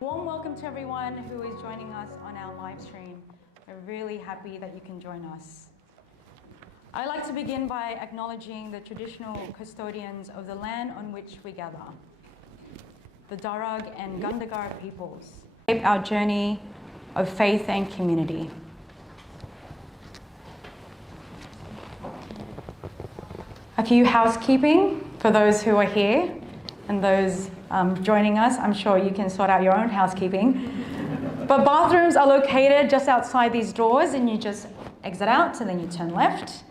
Warm welcome to everyone who is joining us on our live stream. We're really happy that you can join us. I'd like to begin by acknowledging the traditional custodians of the land on which we gather, the Darug and Gundagar peoples, shape our journey of faith and community. A few housekeeping for those who are here and those joining us. I'm sure you can sort out your own housekeeping. But bathrooms are located just outside these doors, and you just exit out and then you turn left.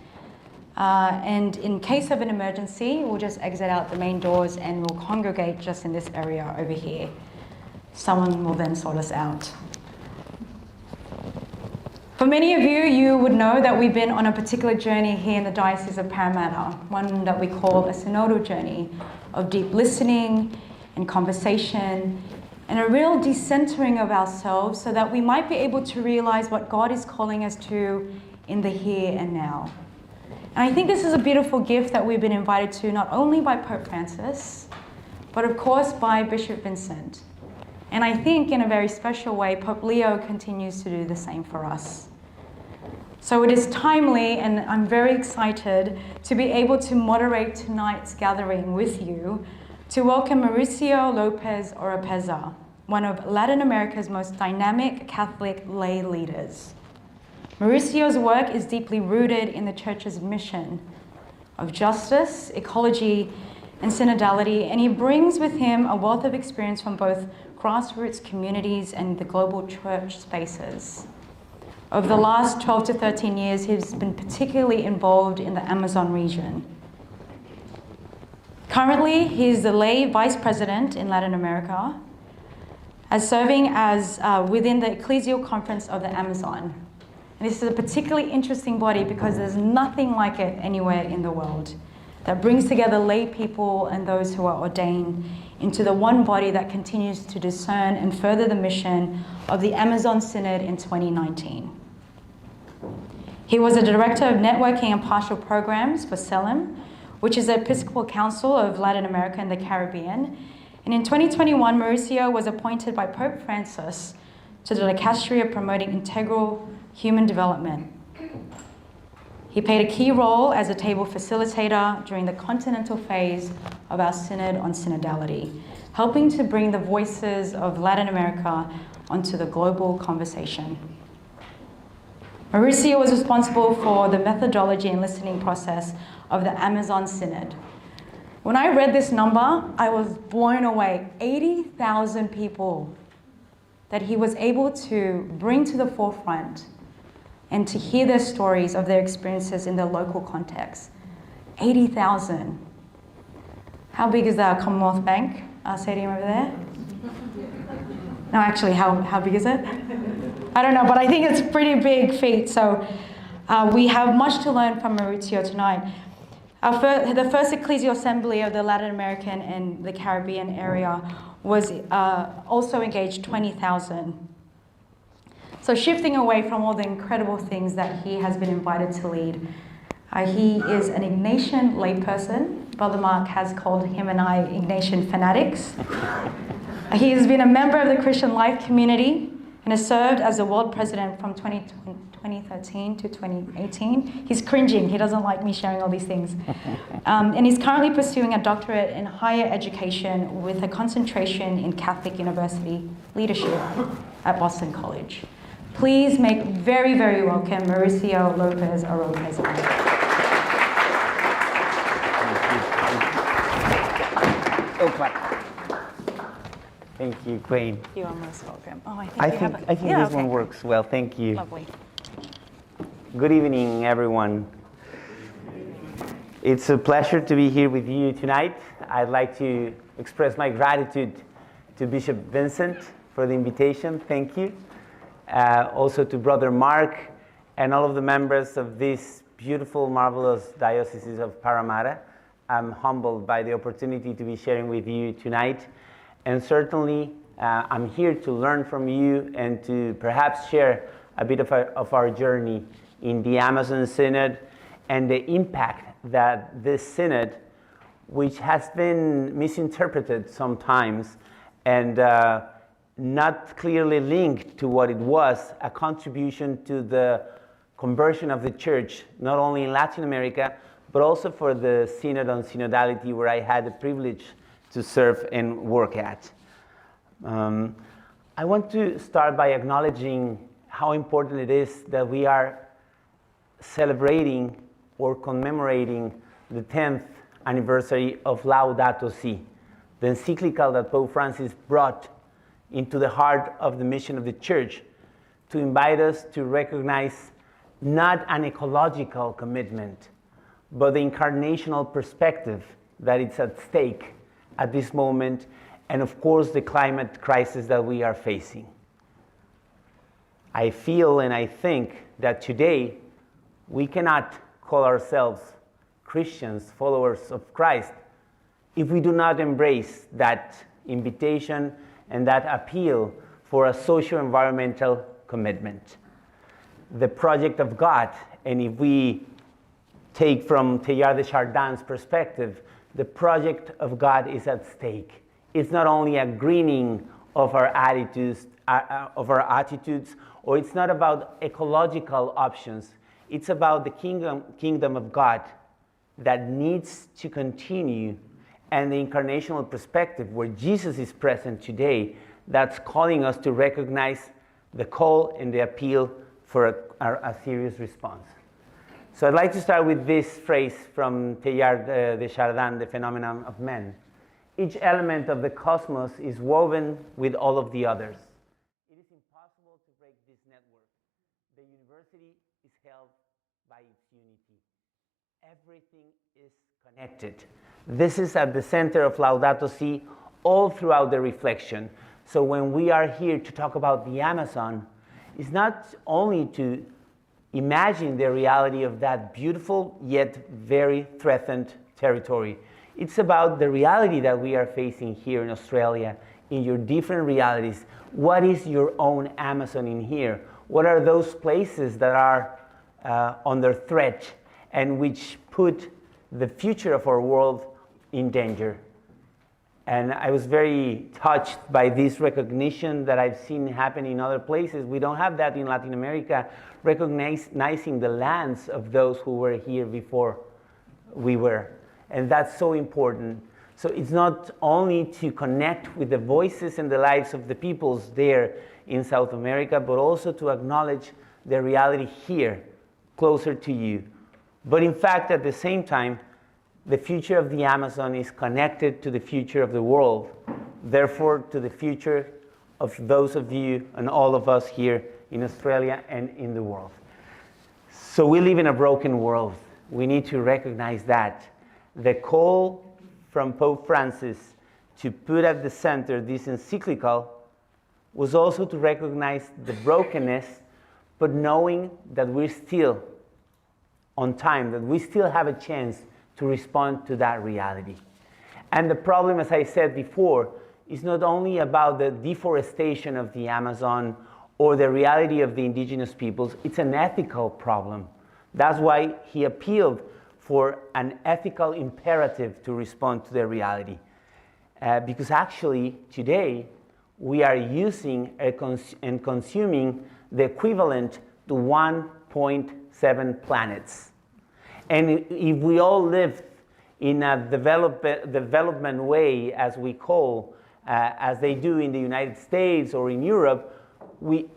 And in case of an emergency, we'll just exit out the main doors and we'll congregate just in this area over here. Someone will then sort us out. For many of you, you would know that we've been on a particular journey here in the Diocese of Parramatta, one that we call a synodal journey of deep listening and conversation and a real decentering of ourselves so that we might be able to realize what God is calling us to in the here and now. And I think this is a beautiful gift that we've been invited to not only by Pope Francis, but of course by Bishop Vincent. And I think in a very special way, Pope Leo continues to do the same for us. So it is timely, and I'm very excited to be able to moderate tonight's gathering with you to welcome Mauricio Lopez Oropeza, one of Latin America's most dynamic Catholic lay leaders. Mauricio's work is deeply rooted in the Church's mission of justice, ecology, and synodality, and he brings with him a wealth of experience from both grassroots communities and the global church spaces. Over the last 12 to 13 years, he's been particularly involved in the Amazon region. Currently, he's the lay vice president in Latin America, as serving as within the Ecclesial Conference of the Amazon. And this is a particularly interesting body because there's nothing like it anywhere in the world that brings together lay people and those who are ordained into the one body that continues to discern and further the mission of the Amazon Synod in 2019. He was a director of networking and pastoral programs for CELIM, which is the Episcopal Council of Latin America and the Caribbean. And in 2021, Mauricio was appointed by Pope Francis to the dicastery of promoting integral human development. He played a key role as a table facilitator during the continental phase of our Synod on Synodality, helping to bring the voices of Latin America onto the global conversation. Mauricio was responsible for the methodology and listening process of the Amazon Synod. When I read this number, I was blown away. 80,000 people that he was able to bring to the forefront and to hear their stories of their experiences in their local context. 80,000. How big is the Commonwealth Bank stadium over there? No, actually, how big is it? I don't know, but I think it's a pretty big feat. So we have much to learn from Mauricio tonight. The first ecclesial assembly of the Latin American and the Caribbean area was also engaged 20,000. So shifting away from all the incredible things that he has been invited to lead, he is an Ignatian layperson. Brother Mark has called him and I Ignatian fanatics. He has been a member of the Christian Life community and has served as the world president from 2013 to 2018. He's cringing. He doesn't like me sharing all these things. And he's currently pursuing a doctorate in higher education with a concentration in Catholic University leadership at Boston College. Please make very, very welcome Mauricio Lopez Oropeza. Thank you, Queen. You are most welcome. Oh, I think this one works well. Thank you. Lovely. Good evening, everyone. It's a pleasure to be here with you tonight. I'd like to express my gratitude to Bishop Vincent for the invitation. Thank you. Also to Brother Mark and all of the members of this beautiful, marvelous Diocese of Parramatta. I'm humbled by the opportunity to be sharing with you tonight. And certainly, I'm here to learn from you and to perhaps share a bit of our journey in the Amazon Synod and the impact that this Synod, which has been misinterpreted sometimes and not clearly linked to what it was, a contribution to the conversion of the church, not only in Latin America, but also for the Synod on Synodality, where I had the privilege to serve and work at. I want to start by acknowledging how important it is that we are celebrating or commemorating the 10th anniversary of Laudato Si, the encyclical that Pope Francis brought into the heart of the mission of the Church to invite us to recognize not an ecological commitment, but the incarnational perspective that is at stake at this moment, and of course the climate crisis that we are facing. I feel and I think that today we cannot call ourselves Christians, followers of Christ, if we do not embrace that invitation and that appeal for a socio-environmental commitment. The project of God, and if we take from Teilhard de Chardin's perspective, the project of God is at stake. It's not only a greening of our attitudes, or it's not about ecological options. It's about the kingdom of God that needs to continue, and the incarnational perspective where Jesus is present today, that's calling us to recognize the call and the appeal for a serious response. So I'd like to start with this phrase from Teilhard de Chardin, The Phenomenon of Men. Each element of the cosmos is woven with all of the others. It is impossible to break this network. The university is held by its unity. Everything is connected. This is at the center of Laudato Si all throughout the reflection. So when we are here to talk about the Amazon, it's not only to imagine the reality of that beautiful yet very threatened territory. It's about the reality that we are facing here in Australia, in your different realities. What is your own Amazon in here? What are those places that are under threat and which put the future of our world in danger? And I was very touched by this recognition that I've seen happen in other places. We don't have that in Latin America, recognizing the lands of those who were here before we were. And that's so important. So it's not only to connect with the voices and the lives of the peoples there in South America, but also to acknowledge the reality here, closer to you. But in fact, at the same time, the future of the Amazon is connected to the future of the world, therefore to the future of those of you and all of us here in Australia and in the world. So we live in a broken world. We need to recognize that. The call from Pope Francis to put at the center this encyclical was also to recognize the brokenness, but knowing that we're still on time, that we still have a chance to respond to that reality. And the problem, as I said before, is not only about the deforestation of the Amazon or the reality of the indigenous peoples, it's an ethical problem. That's why he appealed for an ethical imperative to respond to their reality. Because actually, today, we are using and consuming the equivalent to 1.7 planets. And if we all lived in a development way, as we call, as they do in the United States or in Europe,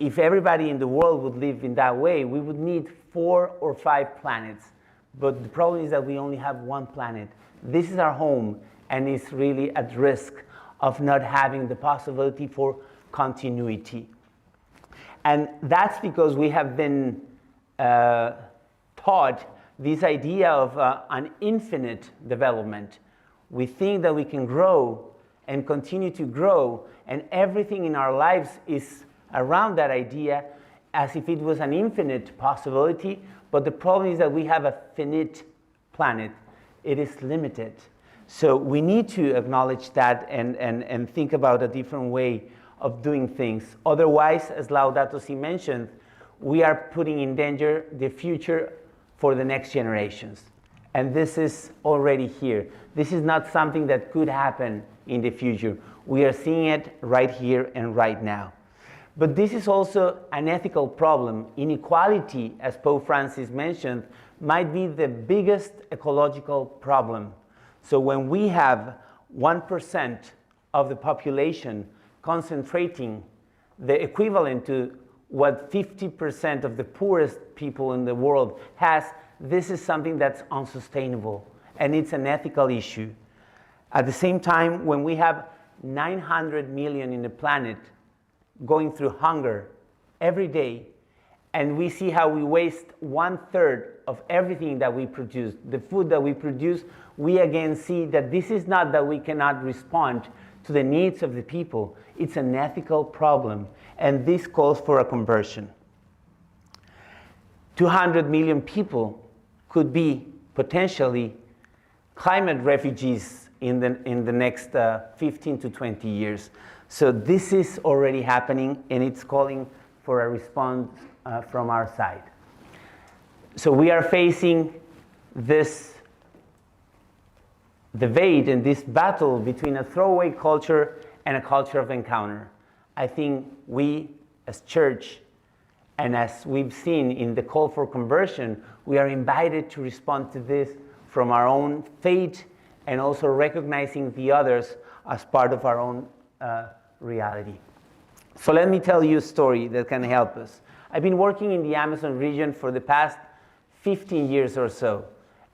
if everybody in the world would live in that way, we would need 4 or 5 planets. But the problem is that we only have one planet. This is our home, and it's really at risk of not having the possibility for continuity. And that's because we have been taught this idea of an infinite development. We think that we can grow and continue to grow, and everything in our lives is around that idea as if it was an infinite possibility. But the problem is that we have a finite planet. It is limited. So we need to acknowledge that and think about a different way of doing things. Otherwise, as Laudato Si mentioned, we are putting in danger the future for the next generations. And this is already here. This is not something that could happen in the future. We are seeing it right here and right now. But this is also an ethical problem. Inequality, as Pope Francis mentioned, might be the biggest ecological problem. So when we have 1% of the population concentrating the equivalent to what 50% of the poorest people in the world has, this is something that's unsustainable, and it's an ethical issue. At the same time, when we have 900 million in the planet going through hunger every day, and we see how we waste 1/3 of everything that we produce, the food that we produce, we again see that this is not that we cannot respond to the needs of the people. It's an ethical problem, and this calls for a conversion. 200 million people could be potentially climate refugees in the next 15 to 20 years. So this is already happening, and it's calling for a response from our side. So we are facing this debate and this battle between a throwaway culture and a culture of encounter. I think we, as church, and as we've seen in the call for conversion, we are invited to respond to this from our own faith and also recognizing the others as part of our own reality. So let me tell you a story that can help us. I've been working in the Amazon region for the past 15 years or so,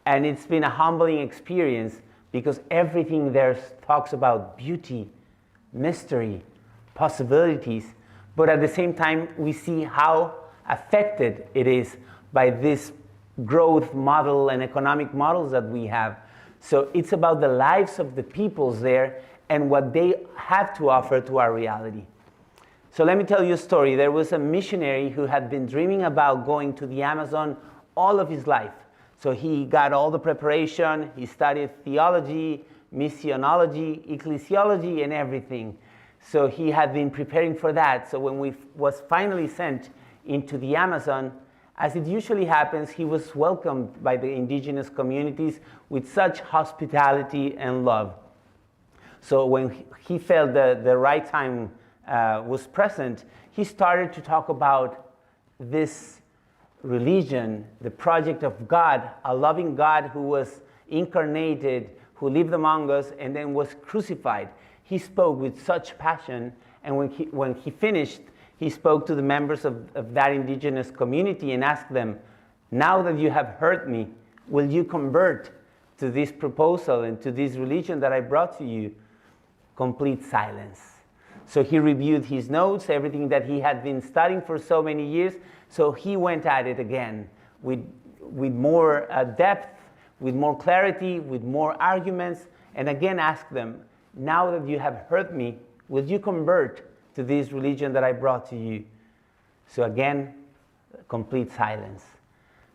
and it's been a humbling experience because everything there talks about beauty, mystery, possibilities, but at the same time we see how affected it is by this growth model and economic models that we have. So it's about the lives of the peoples there and what they have to offer to our reality. So let me tell you a story. There was a missionary who had been dreaming about going to the Amazon all of his life. So he got all the preparation, he studied theology, missionology, ecclesiology, and everything. So he had been preparing for that. So when we was finally sent into the Amazon, as it usually happens, he was welcomed by the indigenous communities with such hospitality and love. So when he felt the right time was present, he started to talk about this religion, the project of God, a loving God who was incarnated, who lived among us and then was crucified. He spoke with such passion, and when he finished, he spoke to the members of that indigenous community and asked them, now that you have heard me, will you convert to this proposal and to this religion that I brought to you? Complete silence. So he reviewed his notes, everything that he had been studying for so many years. So he went at it again with more depth, with more clarity, with more arguments, and again asked them, now that you have heard me, will you convert to this religion that I brought to you? So again, complete silence.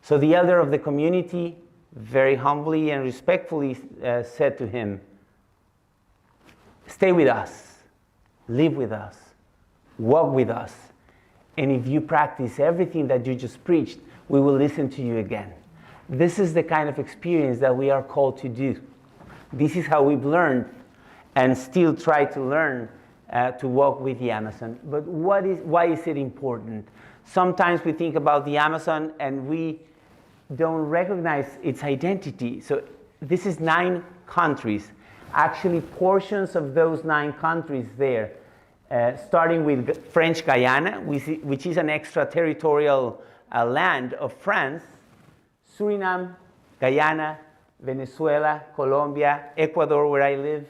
So the elder of the community very humbly and respectfully said to him, stay with us, live with us, walk with us, and if you practice everything that you just preached, we will listen to you again. This is the kind of experience that we are called to do. This is how we've learned and still try to learn to walk with the Amazon. But why is it important? Sometimes we think about the Amazon and we don't recognize its identity. So this is 9 countries. Actually, portions of those 9 countries there, starting with French Guyana, which is an extraterritorial land of France, Suriname, Guyana, Venezuela, Colombia, Ecuador, where I live,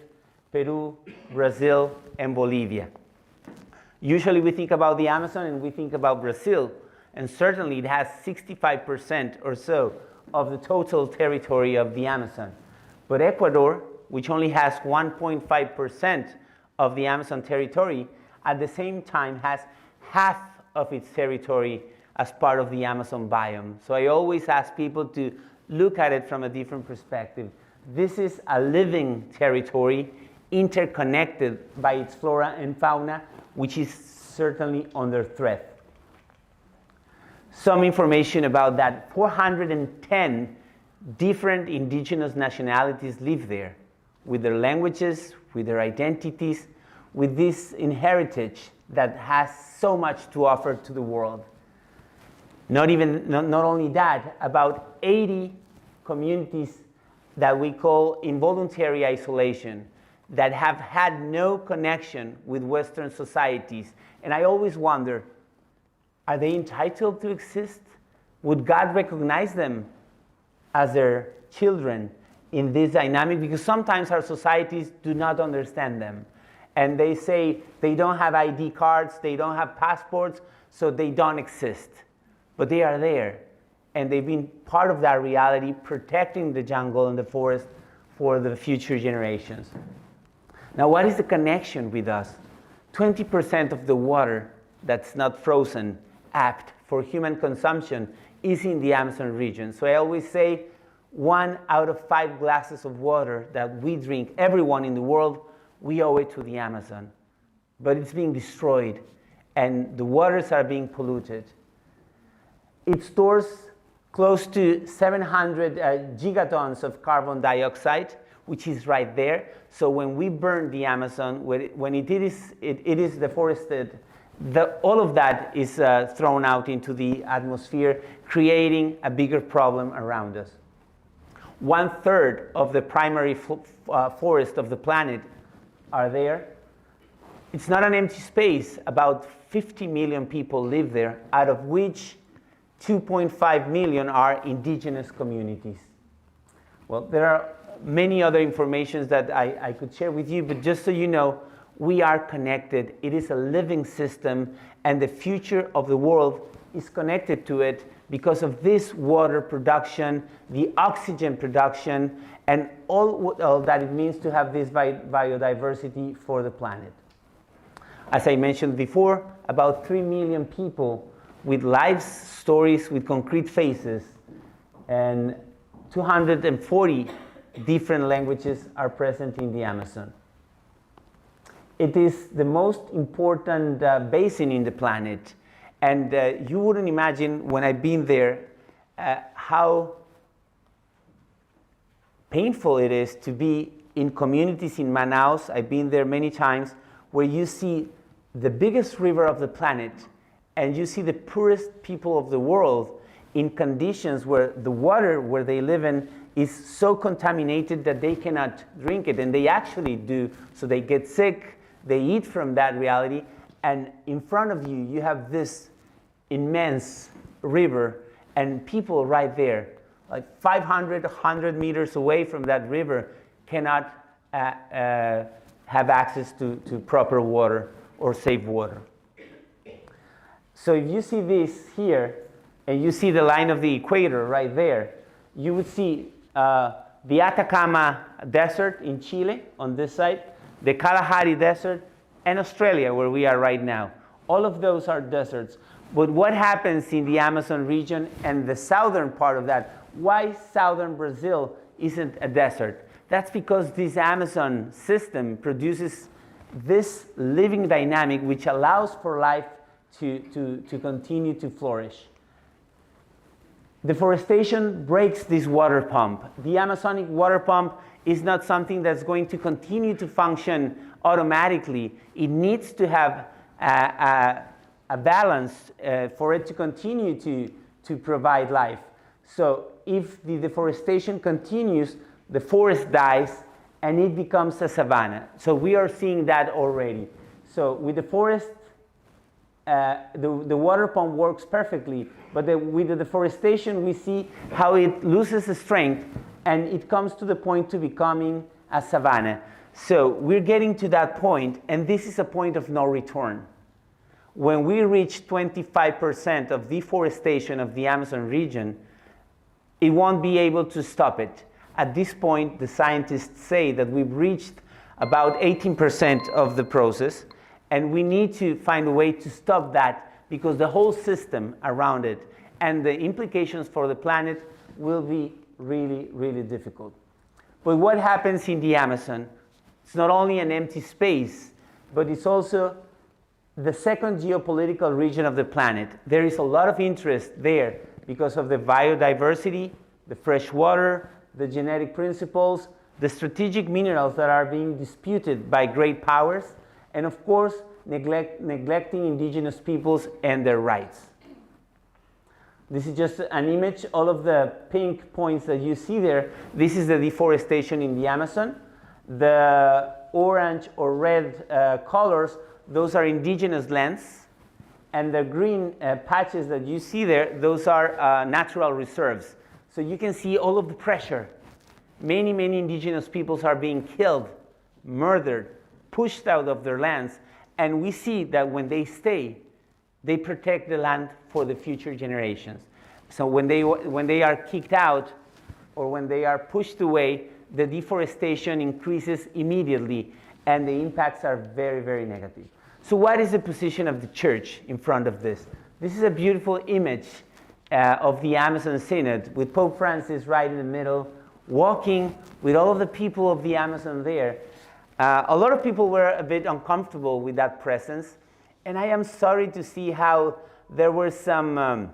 Peru, Brazil, and Bolivia. Usually we think about the Amazon and we think about Brazil, and certainly it has 65% or so of the total territory of the Amazon. But Ecuador, which only has 1.5% of the Amazon territory, at the same time has half of its territory as part of the Amazon biome. So I always ask people to look at it from a different perspective. This is a living territory interconnected by its flora and fauna, which is certainly under threat. Some information about that: 410 different indigenous nationalities live there, with their languages, with their identities, with this heritage that has so much to offer to the world. Not only that, about 80 communities that we call involuntary isolation that have had no connection with Western societies. And I always wonder, are they entitled to exist? Would God recognize them as their children in this dynamic? Because sometimes our societies do not understand them. And they say they don't have ID cards, they don't have passports, so they don't exist. But they are there. And they've been part of that reality, protecting the jungle and the forest for the future generations. Now, what is the connection with us? 20% of the water that's not frozen, apt for human consumption, is in the Amazon region. So I always say 1 out of 5 glasses of water that we drink, everyone in the world, we owe it to the Amazon. But it's being destroyed, and the waters are being polluted. It stores close to 700 gigatons of carbon dioxide, which is right there. So when we burn the Amazon, when it is deforested, all of that is thrown out into the atmosphere, creating a bigger problem around us. 1/3 of the primary forest of the planet are there. It's not an empty space. About 50 million people live there, out of which 2.5 million are indigenous communities. Well, there are many other informations that I could share with you, but just so you know, we are connected. It is a living system, and the future of the world is connected to it because of this water production, the oxygen production, and all that it means to have this biodiversity for the planet. As I mentioned before, about 3 million people with lives, stories, with concrete faces, and 240 different languages are present in the Amazon. It is the most important basin in the planet, and you wouldn't imagine, when I've been there, how painful it is to be in communities in Manaus. I've been there many times, where you see the biggest river of the planet, and you see the poorest people of the world in conditions where the water where they live in is so contaminated that they cannot drink it, and they actually do. So they get sick, they eat from that reality, and in front of you, you have this immense river, and people right there, like 500, 100 meters away from that river, cannot have access to proper water or safe water. So if you see this here, and you see the line of the equator right there, you would see the Atacama Desert in Chile on this side, the Kalahari Desert, and Australia, where we are right now. All of those are deserts. But what happens in the Amazon region and the southern part of that? Why southern Brazil isn't a desert? That's because this Amazon system produces this living dynamic which allows for life to continue to flourish. Deforestation breaks this water pump. The Amazonic water pump is not something that's going to continue to function automatically. It needs to have a balance for it to continue to provide life. So if the deforestation continues, the forest dies and it becomes a savanna. So we are seeing that already. So with the forest, the water pump works perfectly, but with the deforestation, we see how it loses its strength and it comes to the point to becoming a savanna. So we're getting to that point, and this is a point of no return. When we reach 25% of deforestation of the Amazon region, it won't be able to stop it. At this point, the scientists say that we've reached about 18% of the process, and we need to find a way to stop that, because the whole system around it and the implications for the planet will be really, really difficult. But what happens in the Amazon? It's not only an empty space, but it's also the second geopolitical region of the planet. There is a lot of interest there because of the biodiversity, the fresh water, the genetic principles, the strategic minerals that are being disputed by great powers, and of course, neglecting indigenous peoples and their rights. This is just an image. All of the pink points that you see there, this is the deforestation in the Amazon. The orange or red colors, those are indigenous lands. And the green patches that you see there, those are natural reserves. So you can see all of the pressure. Many indigenous peoples are being killed, murdered, pushed out of their lands. And we see that when they stay, they protect the land for the future generations. So when they are kicked out or when they are pushed away, the deforestation increases immediately and the impacts are very negative. So what is the position of the church in front of this? This is a beautiful image of the Amazon Synod with Pope Francis right in the middle, walking with all of the people of the Amazon there. A lot of people were a bit uncomfortable with that presence, and I am sorry to see how there were some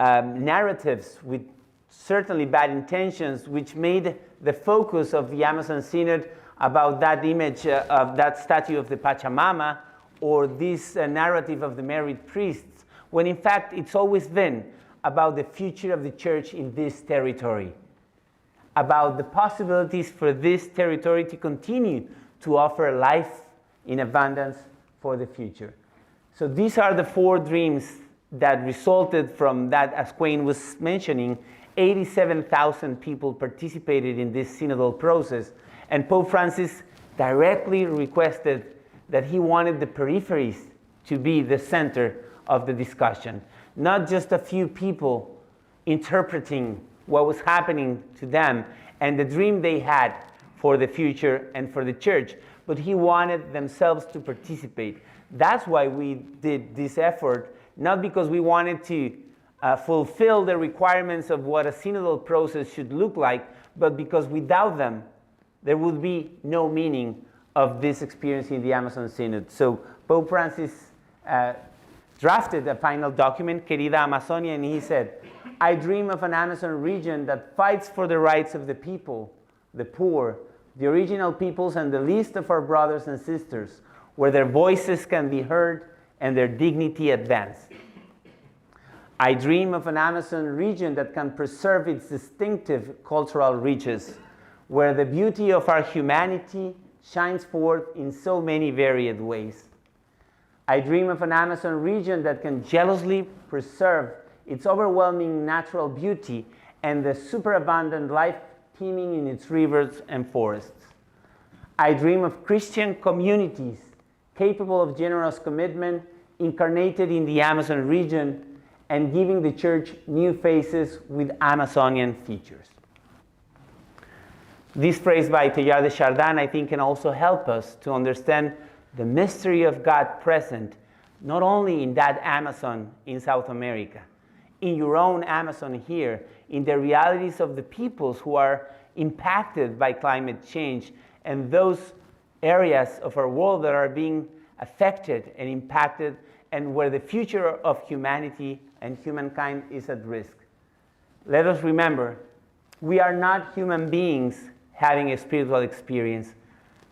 narratives with certainly bad intentions which made the focus of the Amazon Synod about that image of that statue of the Pachamama or this narrative of the married priests, when in fact it's always been about the future of the church in this territory, about the possibilities for this territory to continue to offer life in abundance for the future. So these are the 4 dreams that resulted from that, as Quayne was mentioning. 87,000 people participated in this synodal process, and Pope Francis directly requested that he wanted the peripheries to be the center of the discussion, not just a few people interpreting what was happening to them and the dream they had for the future and for the church, but he wanted themselves to participate. That's why we did this effort, not because we wanted to fulfill the requirements of what a synodal process should look like, but because without them, there would be no meaning of this experience in the Amazon Synod. So Pope Francis drafted a final document, Querida Amazonia, and he said, I dream of an Amazon region that fights for the rights of the people, the poor, the original peoples, and the least of our brothers and sisters, where their voices can be heard and their dignity advanced. I dream of an Amazon region that can preserve its distinctive cultural riches, where the beauty of our humanity shines forth in so many varied ways. I dream of an Amazon region that can jealously preserve its overwhelming natural beauty and the superabundant life teeming in its rivers and forests. I dream of Christian communities capable of generous commitment, incarnated in the Amazon region, and giving the church new faces with Amazonian features. This phrase by Teilhard de Chardin, I think, can also help us to understand the mystery of God present, not only in that Amazon in South America, in your own Amazon here, in the realities of the peoples who are impacted by climate change, and those areas of our world that are being affected and impacted, and where the future of humanity and humankind is at risk. Let us remember, we are not human beings having a spiritual experience.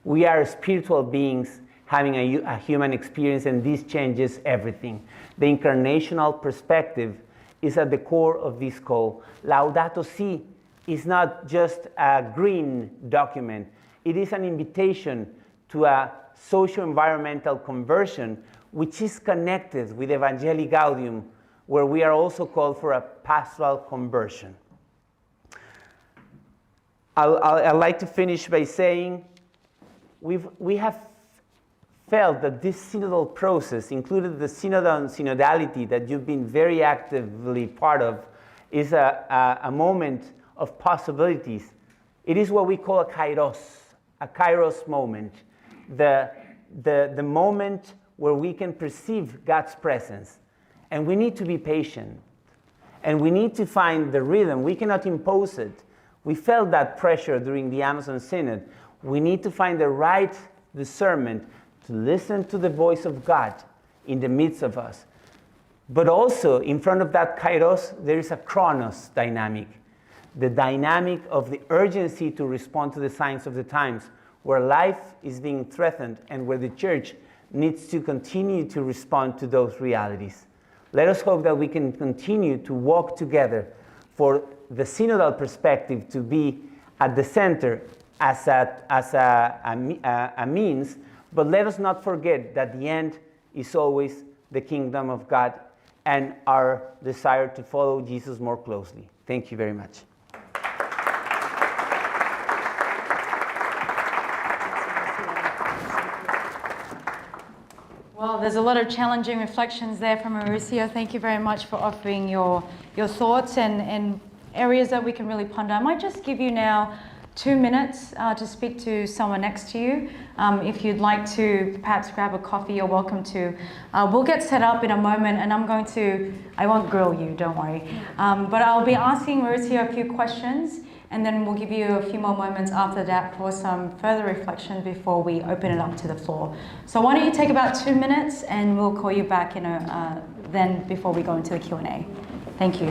We are spiritual beings having a human experience, and this changes everything. The incarnational perspective is at the core of this call. Laudato Si is not just a green document. It is an invitation to a socio-environmental conversion, which is connected with Evangelii Gaudium, where we are also called for a pastoral conversion. I'd like to finish by saying we have felt that this synodal process, including the synod on synodality that you've been very actively part of, is a moment of possibilities. It is what we call a kairos moment, the moment where we can perceive God's presence. And we need to be patient. And we need to find the rhythm. We cannot impose it. We felt that pressure during the Amazon Synod. We need to find the right discernment to listen to the voice of God in the midst of us. But also, in front of that kairos, there is a chronos dynamic. the dynamic of the urgency to respond to the signs of the times, where life is being threatened and where the church needs to continue to respond to those realities. Let us hope that we can continue to walk together for the synodal perspective to be at the center as a means, but let us not forget that the end is always the kingdom of God and our desire to follow Jesus more closely. Thank you very much. Well, there's a lot of challenging reflections there from Mauricio. Thank you very much for offering your thoughts and areas that we can really ponder. I might just give you now 2 minutes to speak to someone next to you. If you'd like to perhaps grab a coffee, you're welcome to. We'll get set up in a moment, and I won't grill you, don't worry. But I'll be asking Mauricio a few questions, and then we'll give you a few more moments after that for some further reflection before we open it up to the floor. So why don't you take about 2 minutes, and we'll call you back then before we go into the Q&A. Thank you.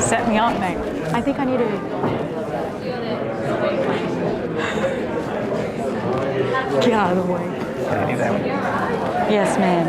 Set me up, mate. I think I need to get out of the way. Can I do that one? Yes, ma'am.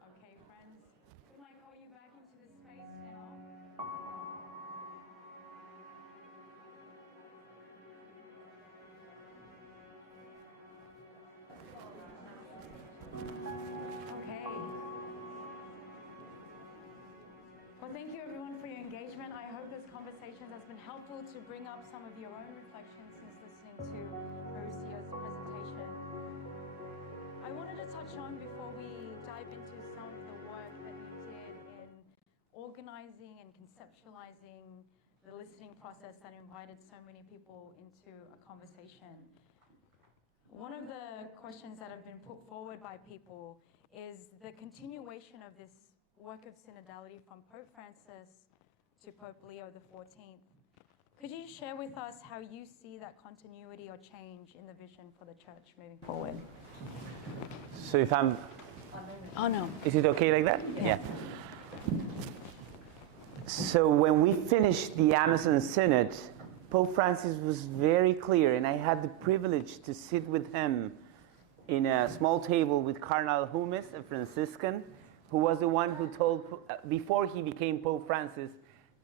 Okay, friends. Can I call you back into the space now? Okay. Well, thank you everyone for your engagement. I hope this conversation has been helpful to bring up some of your own reflections since listening to Mauricio's presentation. I wanted to touch on, before we dive into some of the work that you did in organizing and conceptualizing the listening process that invited so many people into a conversation. One of the questions that have been put forward by people is the continuation of this work of synodality from Pope Francis to Pope Leo XIV. Could you share with us how you see that continuity or change in the vision for the church moving forward? So if I'm... Oh, no. Is it okay like that? Yeah. So when we finished the Amazon Synod, Pope Francis was very clear, and I had the privilege to sit with him in a small table with Cardinal Humes, a Franciscan, who was the one who told, before he became Pope Francis,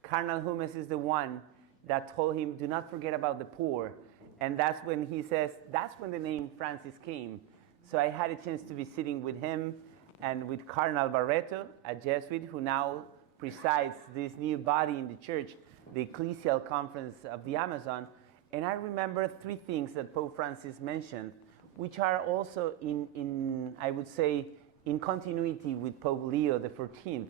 Cardinal Humes is the one that told him, do not forget about the poor. And that's when he says, that's when the name Francis came. So I had a chance to be sitting with him and with Cardinal Barreto, a Jesuit who now presides this new body in the church, the Ecclesial Conference of the Amazon. And I remember three things that Pope Francis mentioned, which are also I would say, in continuity with Pope Leo XIV.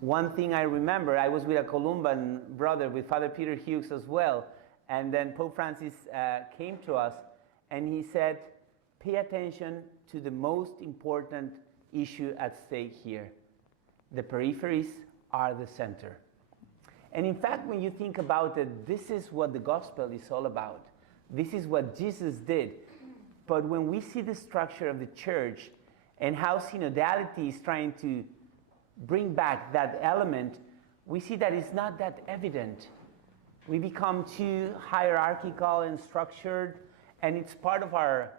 One thing I remember, I was with a Columban brother, with Father Peter Hughes as well, and then Pope Francis came to us and he said, pay attention to the most important issue at stake here. The peripheries are the center. And in fact, when you think about it, this is what the gospel is all about. This is what Jesus did. But when we see the structure of the church and how synodality is trying to bring back that element, we see that it's not that evident. We become too hierarchical and structured, and it's part of our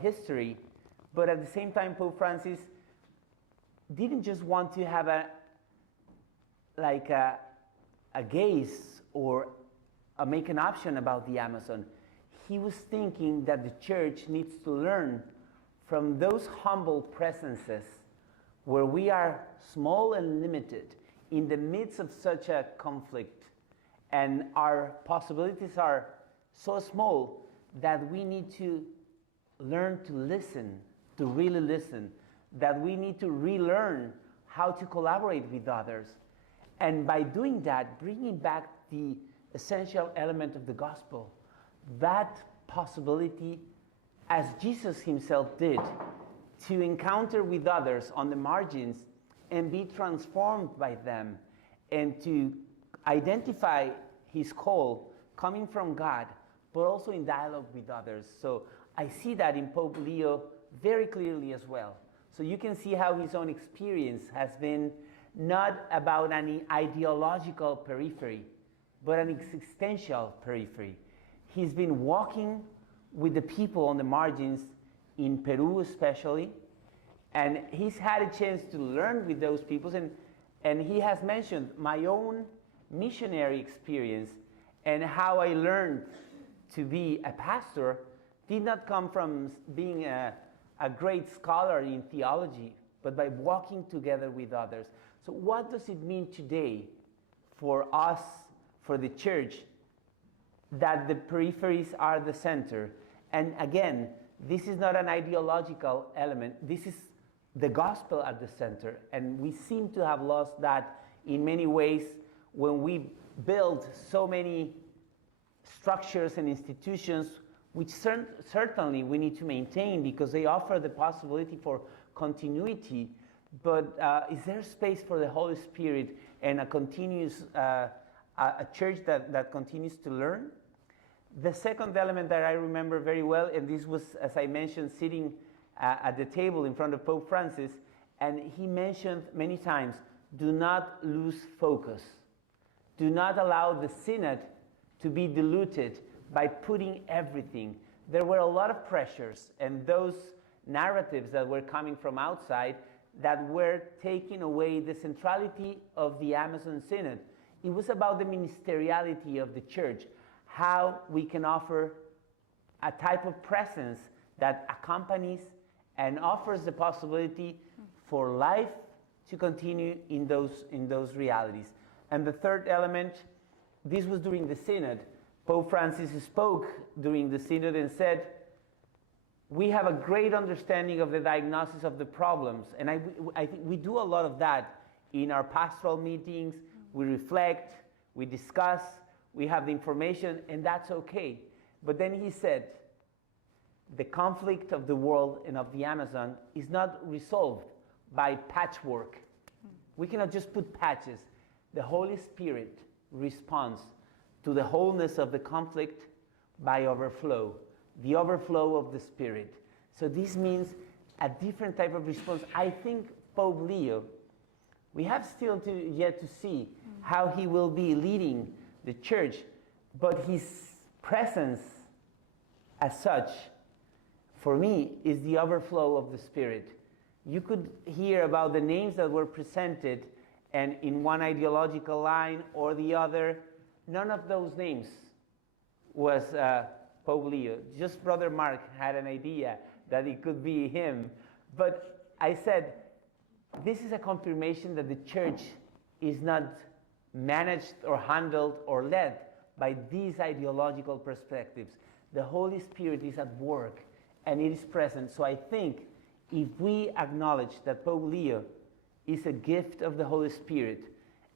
history. But at the same time, Pope Francis didn't just want to have a gaze or make an option about the Amazon. He was thinking that the church needs to learn from those humble presences where we are small and limited in the midst of such a conflict, and our possibilities are so small that we need to learn to listen, to really listen, that we need to relearn how to collaborate with others. And by doing that, bringing back the essential element of the gospel, that possibility, as Jesus himself did, to encounter with others on the margins and be transformed by them, and to identify his call coming from God, but also in dialogue with others. So I see that in Pope Leo very clearly as well. So you can see how his own experience has been not about any ideological periphery, but an existential periphery. He's been walking with the people on the margins, in Peru especially, and he's had a chance to learn with those people, and he has mentioned my own missionary experience and how I learned to be a pastor did not come from being a great scholar in theology, but by walking together with others. So what does it mean today for us, for the church, that the peripheries are the center? And again, this is not an ideological element. This is the gospel at the center. And we seem to have lost that in many ways when we build so many structures and institutions, which certainly we need to maintain because they offer the possibility for continuity. But is there space for the Holy Spirit and a continuous, a church that continues to learn? The second element that I remember very well, and this was, as I mentioned, sitting at the table in front of Pope Francis, and he mentioned many times, do not lose focus. Do not allow the synod to be diluted by putting everything. There were a lot of pressures, and those narratives that were coming from outside that were taking away the centrality of the Amazon Synod. It was about the ministeriality of the church, how we can offer a type of presence that accompanies and offers the possibility for life to continue in those realities. And the third element, this was during the Synod. Pope Francis spoke during the Synod and said, we have a great understanding of the diagnosis of the problems. And I think we do a lot of that in our pastoral meetings. We reflect, we discuss, we have the information, and that's okay. But then he said, the conflict of the world and of the Amazon is not resolved by patchwork. We cannot just put patches. The Holy Spirit responds to the wholeness of the conflict by overflow, the overflow of the Spirit. So this means a different type of response. I think Pope Leo, we have still yet to see how he will be leading the church, but his presence as such, for me, is the overflow of the Spirit. You could hear about the names that were presented, and in one ideological line or the other, none of those names was Pope Leo. Just Brother Mark had an idea that it could be him. But I said, this is a confirmation that the church is not managed or handled or led by these ideological perspectives. The Holy Spirit is at work and it is present. So I think if we acknowledge that Pope Leo is a gift of the Holy Spirit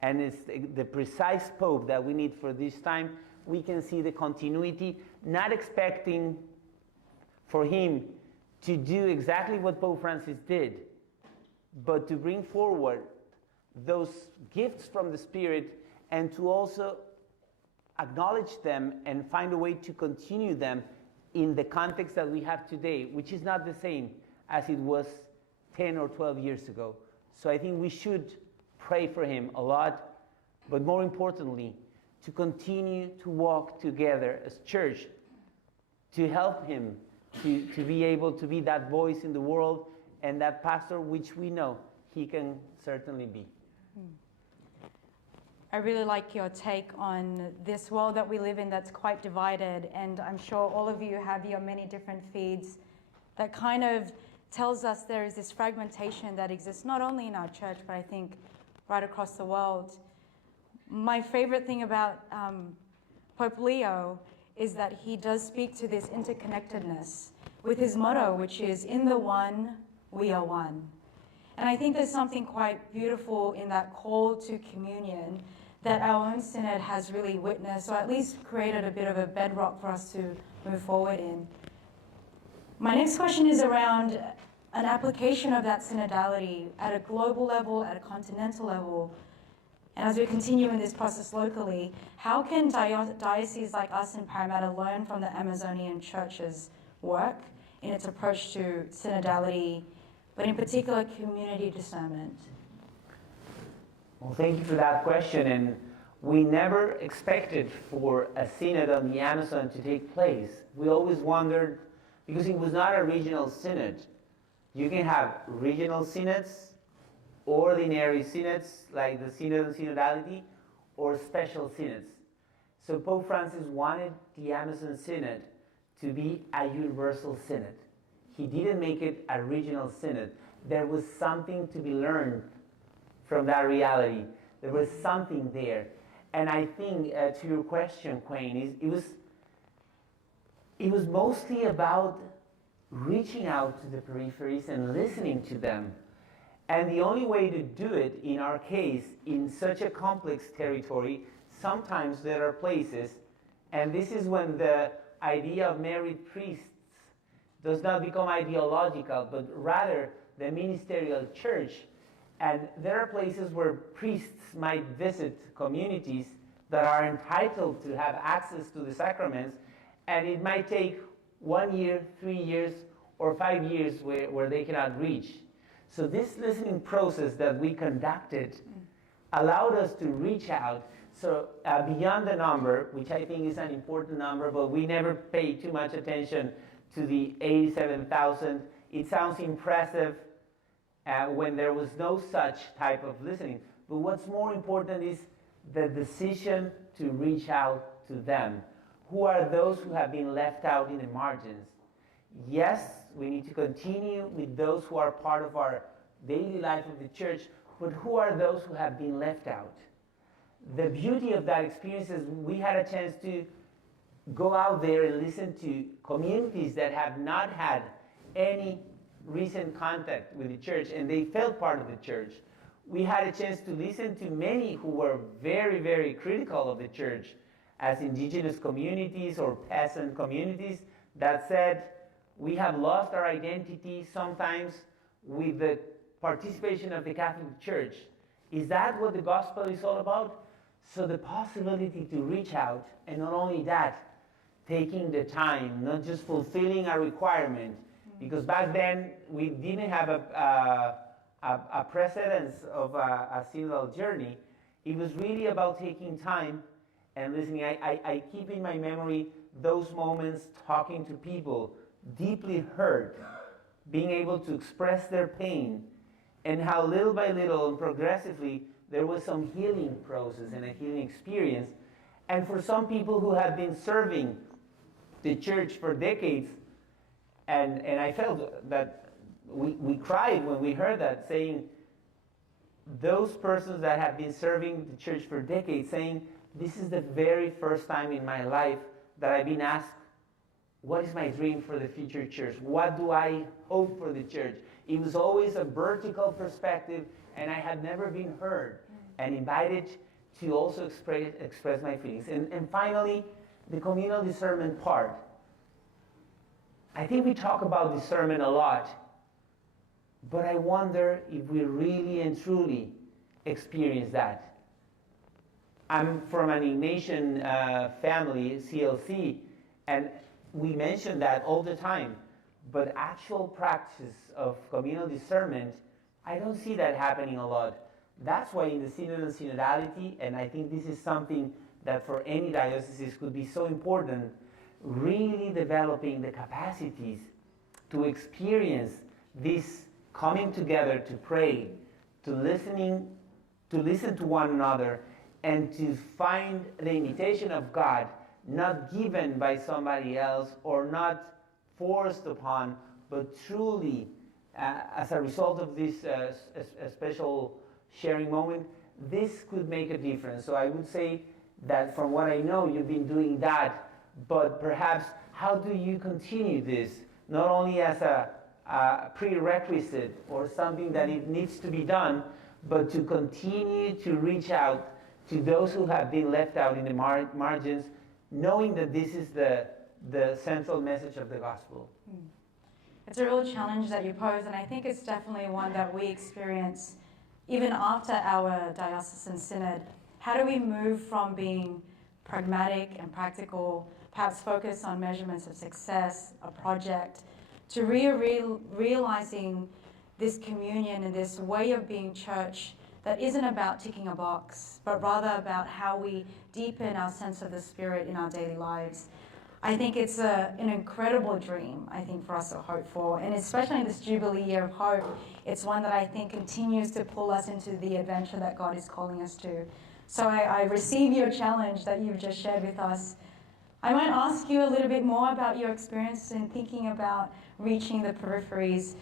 and is the precise Pope that we need for this time, we can see the continuity, not expecting for him to do exactly what Pope Francis did, but to bring forward those gifts from the Spirit and to also acknowledge them and find a way to continue them in the context that we have today, which is not the same as it was 10 or 12 years ago. So I think we should pray for him a lot, but more importantly, to continue to walk together as church, to help him to be able to be that voice in the world and that pastor which we know he can certainly be. I really like your take on this world that we live in that's quite divided, and I'm sure all of you have your many different feeds that kind of tells us there is this fragmentation that exists not only in our church, but I think right across the world. My favorite thing about Pope Leo is that he does speak to this interconnectedness with his motto, which is, "In the one, we are one." And I think there's something quite beautiful in that call to communion that our own synod has really witnessed, or at least created a bit of a bedrock for us to move forward in. My next question is around an application of that synodality at a global level, at a continental level. And as we continue in this process locally, how can dioceses like us in Parramatta learn from the Amazonian Church's work in its approach to synodality, but in particular community discernment? Well, thank you for that question. And we never expected for a synod on the Amazon to take place. We always wondered, because it was not a regional synod. You can have regional synods, ordinary synods like the Synod on Synodality, or special synods. So Pope Francis wanted the Amazon Synod to be a universal synod. He didn't make it a regional synod. There was something to be learned from that reality. There was something there. And I think, to your question, Quayne, it was mostly about reaching out to the peripheries and listening to them. And the only way to do it, in our case, in such a complex territory, sometimes there are places, and this is when the idea of married priests does not become ideological, but rather the ministerial church. And there are places where priests might visit communities that are entitled to have access to the sacraments, and it might take 1 year, 3 years, or 5 years where they cannot reach. So this listening process that we conducted allowed us to reach out. So beyond the number, which I think is an important number, but we never pay too much attention to the 87,000. It sounds impressive when there was no such type of listening. But what's more important is the decision to reach out to them. Who are those who have been left out in the margins? Yes, we need to continue with those who are part of our daily life of the church, but who are those who have been left out? The beauty of that experience is we had a chance to go out there and listen to communities that have not had any recent contact with the church, and they felt part of the church. We had a chance to listen to many who were very, very critical of the church as indigenous communities or peasant communities that said, we have lost our identity sometimes with the participation of the Catholic Church. Is that what the gospel is all about? So the possibility to reach out, and not only that, taking the time, not just fulfilling a requirement, because back then we didn't have a precedence of a synodal journey. It was really about taking time and listening. I keep in my memory those moments talking to people deeply hurt, being able to express their pain, and how little by little and progressively there was some healing process and a healing experience. And for some people who have been serving the church for decades, and I felt that we cried when we heard that, saying, those persons that have been serving the church for decades, saying, this is the very first time in my life that I've been asked, what is my dream for the future church? What do I hope for the church? It was always a vertical perspective, and I had never been heard and invited to also express my feelings. And finally, the communal discernment part. I think we talk about discernment a lot, but I wonder if we really and truly experience that. I'm from an Ignatian family, CLC, and we mention that all the time, but actual practice of communal discernment, I don't see that happening a lot. That's why in the synod and synodality, and I think this is something that for any diocese could be so important, really developing the capacities to experience this coming together to pray, to listen to one another, and to find the invitation of God, not given by somebody else or not forced upon, but truly as a result of this special sharing moment, this could make a difference. So I would say that from what I know, you've been doing that, but perhaps how do you continue this, not only as a prerequisite or something that it needs to be done, but to continue to reach out to those who have been left out in the margins, knowing that this is the central message of the gospel? It's a real challenge that you pose, and I think it's definitely one that we experience even after our diocesan synod. How do we move from being pragmatic and practical, perhaps focus on measurements of success, a project, to realizing this communion and this way of being church that isn't about ticking a box, but rather about how we deepen our sense of the Spirit in our daily lives. I think it's an incredible dream, I think, for us to hope for. And especially in this Jubilee year of hope, it's one that I think continues to pull us into the adventure that God is calling us to. So I receive your challenge that you've just shared with us. I might ask you a little bit more about your experience in thinking about reaching the peripheries.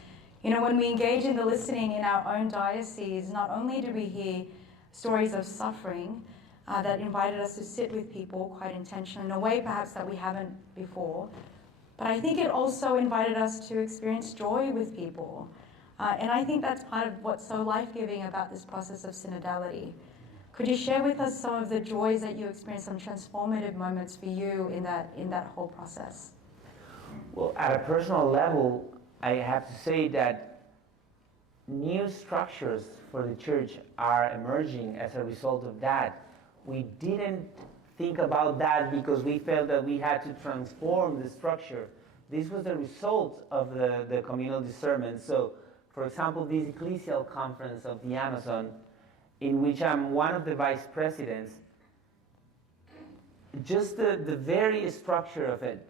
You know, when we engage in the listening in our own diocese, not only do we hear stories of suffering, that invited us to sit with people quite intentionally in a way perhaps that we haven't before. But I think it also invited us to experience joy with people. And I think that's part of what's so life-giving about this process of synodality. Could you share with us some of the joys that you experienced, some transformative moments for you in that whole process? Well, at a personal level, I have to say that new structures for the church are emerging as a result of that. We didn't think about that because we felt that we had to transform the structure. This was the result of the communal discernment. So, for example, this ecclesial conference of the Amazon, in which I'm one of the vice presidents, just the very structure of it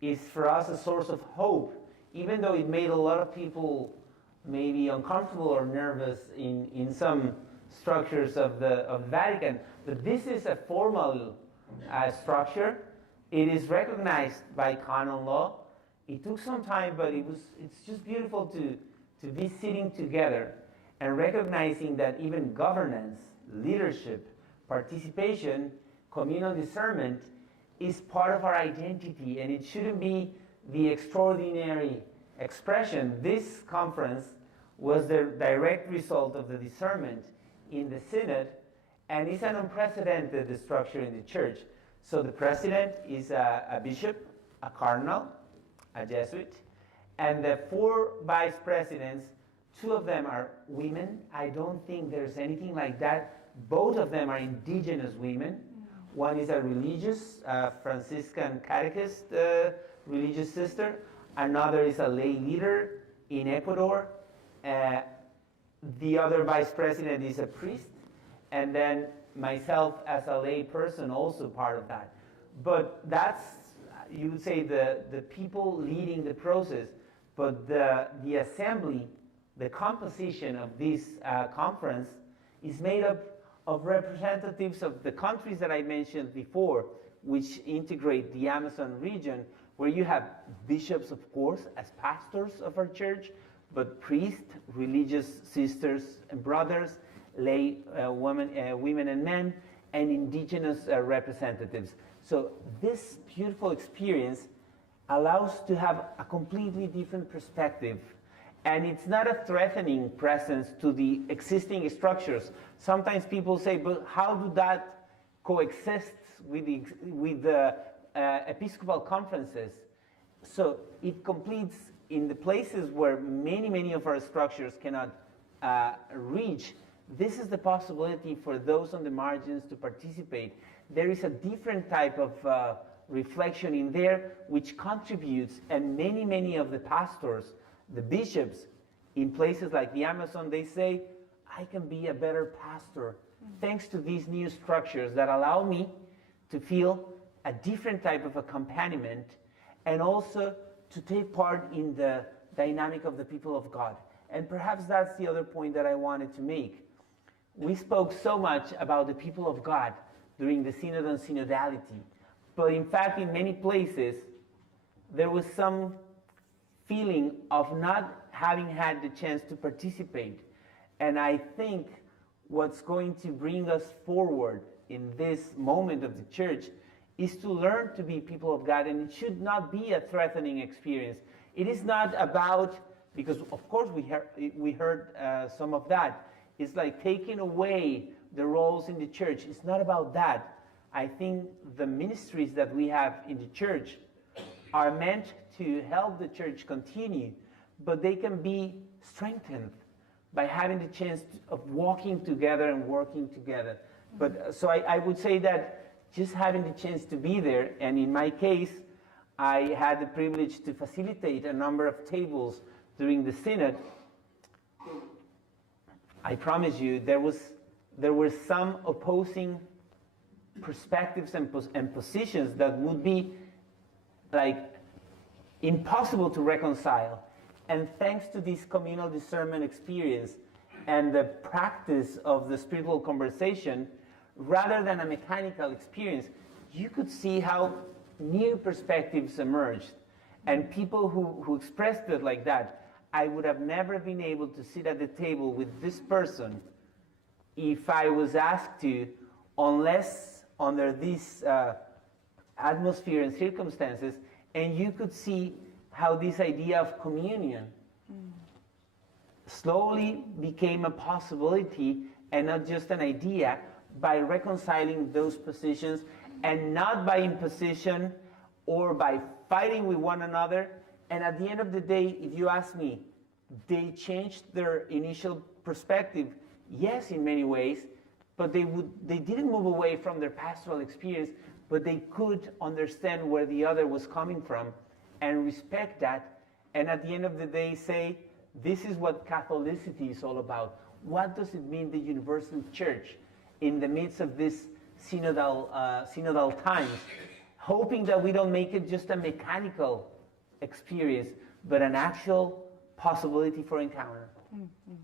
is for us a source of hope, even though it made a lot of people maybe uncomfortable or nervous in some structures of the Vatican. But this is a formal structure. It is recognized by canon law. It took some time, but it's just beautiful to be sitting together and recognizing that even governance, leadership, participation, communal discernment is part of our identity, and it shouldn't be the extraordinary expression. This conference was the direct result of the discernment in the synod, and it's an unprecedented structure in the church. So the president is a bishop, a cardinal, a Jesuit, and the 4 vice presidents, 2 of them are women. I don't think there's anything like that. Both of them are indigenous women. One is a religious, Franciscan catechist, religious sister. Another is a lay leader in Ecuador. The other vice president is a priest, and then myself as a lay person also part of that. But that's, you would say, the people leading the process. But the assembly, the composition of this conference is made up of representatives of the countries that I mentioned before, which integrate the Amazon region, where you have bishops, of course, as pastors of our church, but priests, religious sisters and brothers, lay women and men, and indigenous representatives. So this beautiful experience allows to have a completely different perspective. And it's not a threatening presence to the existing structures. Sometimes people say, but how do that coexist with the Episcopal conferences? So it completes in the places where many of our structures cannot reach. This is the possibility for those on the margins to participate. There is a different type of reflection in there which contributes, and many of the pastors, the bishops in places like the Amazon, they say, I can be a better pastor thanks to these new structures that allow me to feel a different type of accompaniment and also to take part in the dynamic of the people of God. And perhaps that's the other point that I wanted to make. We spoke so much about the people of God during the Synod on Synodality, but in fact in many places there was some feeling of not having had the chance to participate. And I think what's going to bring us forward in this moment of the church is to learn to be people of God, and it should not be a threatening experience. It is not about, because of course we heard some of that, it's like taking away the roles in the church. It's not about that. I think the ministries that we have in the church are meant to help the church continue, but they can be strengthened by having the chance of walking together and working together. But so I would say that just having the chance to be there, and in my case, I had the privilege to facilitate a number of tables during the synod. I promise you, there were some opposing perspectives and positions that would be like impossible to reconcile. And thanks to this communal discernment experience and the practice of the spiritual conversation, rather than a mechanical experience, you could see how new perspectives emerged. And people who expressed it like that, I would have never been able to sit at the table with this person if I was asked to, unless under this atmosphere and circumstances. And you could see how this idea of communion slowly became a possibility and not just an idea, by reconciling those positions, and not by imposition or by fighting with one another. And at the end of the day, if you ask me, they changed their initial perspective. Yes, in many ways, but they didn't move away from their pastoral experience, but they could understand where the other was coming from and respect that. And at the end of the day say, this is what Catholicity is all about. What does it mean, the universal church, in the midst of this synodal times, hoping that we don't make it just a mechanical experience, but an actual possibility for encounter. Mm-hmm.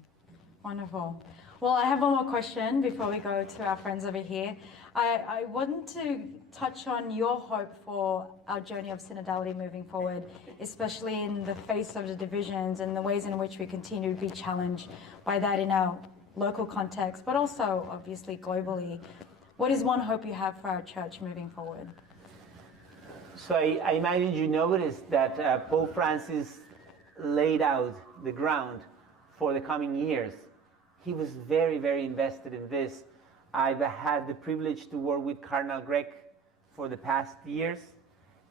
Wonderful. Well, I have one more question before we go to our friends over here. I want to touch on your hope for our journey of synodality moving forward, especially in the face of the divisions and the ways in which we continue to be challenged by that in our local context, but also obviously globally. What is one hope you have for our church moving forward? So I imagine you noticed that Pope Francis laid out the ground for the coming years. He was very invested in this. I've had the privilege to work with Cardinal Grech for the past years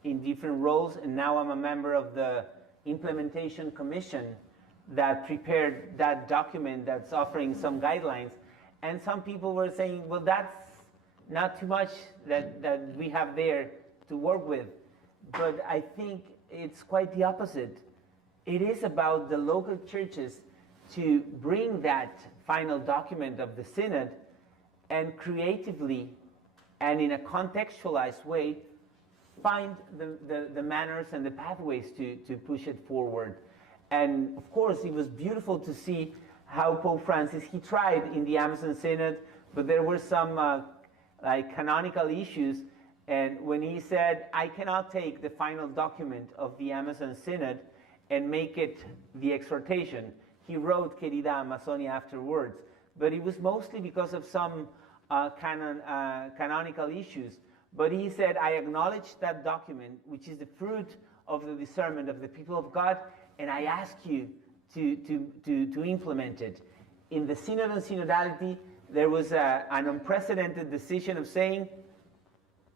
in different roles, and now I'm a member of the Implementation Commission that prepared that document that's offering some guidelines. And some people were saying, well, that's not too much that we have there to work with. But I think it's quite the opposite. It is about the local churches to bring that final document of the synod and creatively and in a contextualized way find the manners and the pathways to push it forward. And of course, it was beautiful to see how Pope Francis, he tried in the Amazon Synod but there were some like canonical issues. And when he said, I cannot take the final document of the Amazon Synod and make it the exhortation, he wrote Querida Amazonia afterwards. But it was mostly because of some canonical issues. But he said, I acknowledge that document, which is the fruit of the discernment of the people of God, and I ask you to implement it. In the Synod and Synodality, there was an unprecedented decision of saying,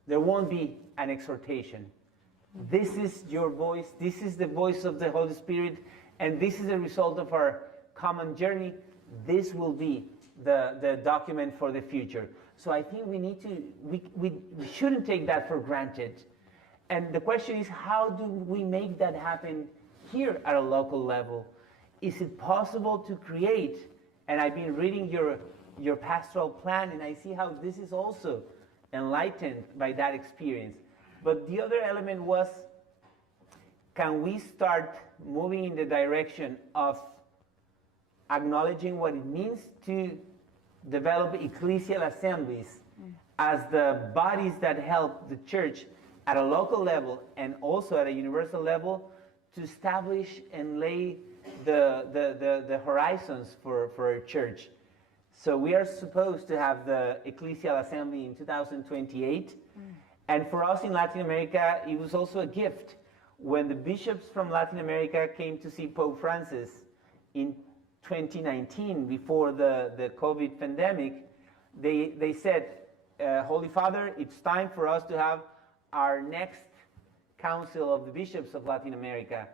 there won't be an exhortation. This is your voice, this is the voice of the Holy Spirit, and this is a result of our common journey. This will be the document for the future. So I think we need to, we shouldn't take that for granted. And the question is, how do we make that happen here at a local level? Is it possible to create, and I've been reading your pastoral plan, and I see how this is also enlightened by that experience. But the other element was, can we start moving in the direction of acknowledging what it means to develop ecclesial assemblies as the bodies that help the church at a local level and also at a universal level to establish and lay the horizons for our church. So we are supposed to have the ecclesial assembly in 2028. And for us in Latin America, it was also a gift. When the bishops from Latin America came to see Pope Francis in 2019, before the COVID pandemic, they said, Holy Father, it's time for us to have our next Council of the Bishops of Latin America.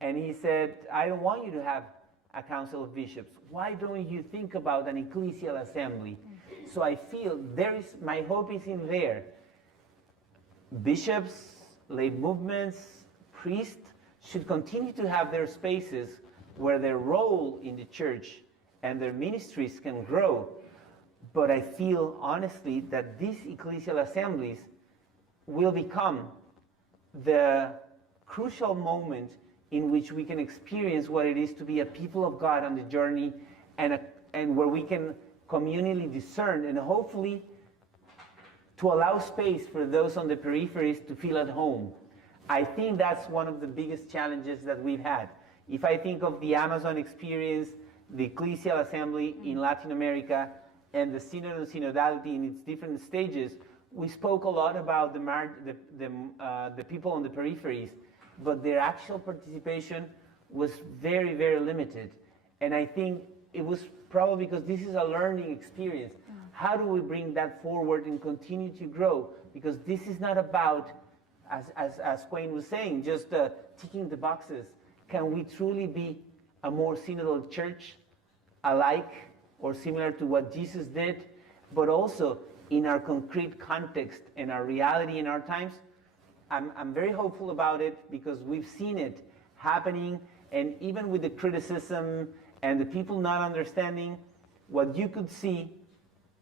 And he said, I don't want you to have a Council of Bishops. Why don't you think about an ecclesial assembly? So I feel my hope is in there. Bishops, lay movements, priests should continue to have their spaces where their role in the church and their ministries can grow. But I feel honestly that these ecclesial assemblies will become the crucial moment in which we can experience what it is to be a people of God on the journey, and where we can communally discern and hopefully to allow space for those on the peripheries to feel at home. I think that's one of the biggest challenges that we've had. If I think of the Amazon experience, the ecclesial assembly in Latin America, and the synod and synodality in its different stages, we spoke a lot about the people on the peripheries, but their actual participation was very, very limited. And I think it was probably because this is a learning experience. How do we bring that forward and continue to grow? Because this is not about, as Wayne was saying, just ticking the boxes. Can we truly be a more synodal church, alike or similar to what Jesus did, but also in our concrete context and our reality in our times? I'm very hopeful about it because we've seen it happening, and even with the criticism and the people not understanding, what you could see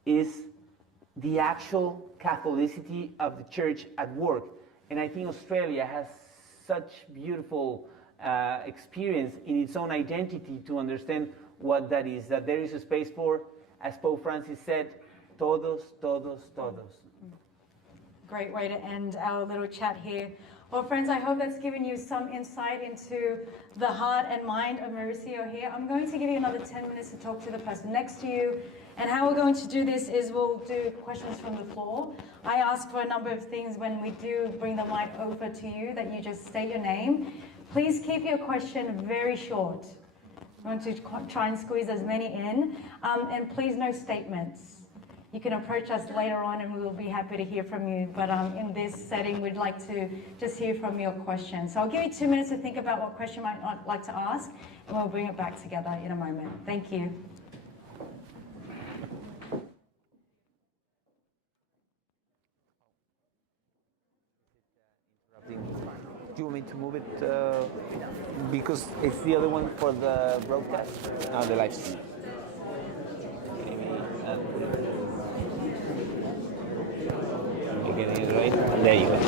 is the actual Catholicity of the church at work. And I think Australia has such beautiful experience in its own identity to understand what that is, that there is a space for, as Pope Francis said, todos, todos, todos. Great way to end our little chat here. Well, friends, I hope that's given you some insight into the heart and mind of Mauricio here. I'm going to give you another 10 minutes to talk to the person next to you. And how we're going to do this is we'll do questions from the floor. I ask for a number of things when we do bring the mic over to you, that you just state your name. Please keep your question very short. I want to try and squeeze as many in. And please, no statements. You can approach us later on and we will be happy to hear from you. But in this setting, we'd like to just hear from your question. So I'll give you 2 minutes to think about what question you might like to ask, and we'll bring it back together in a moment. Thank you. Do you want me to move it because it's the other one for the broadcast? No, the live stream. You're getting it right? There you go.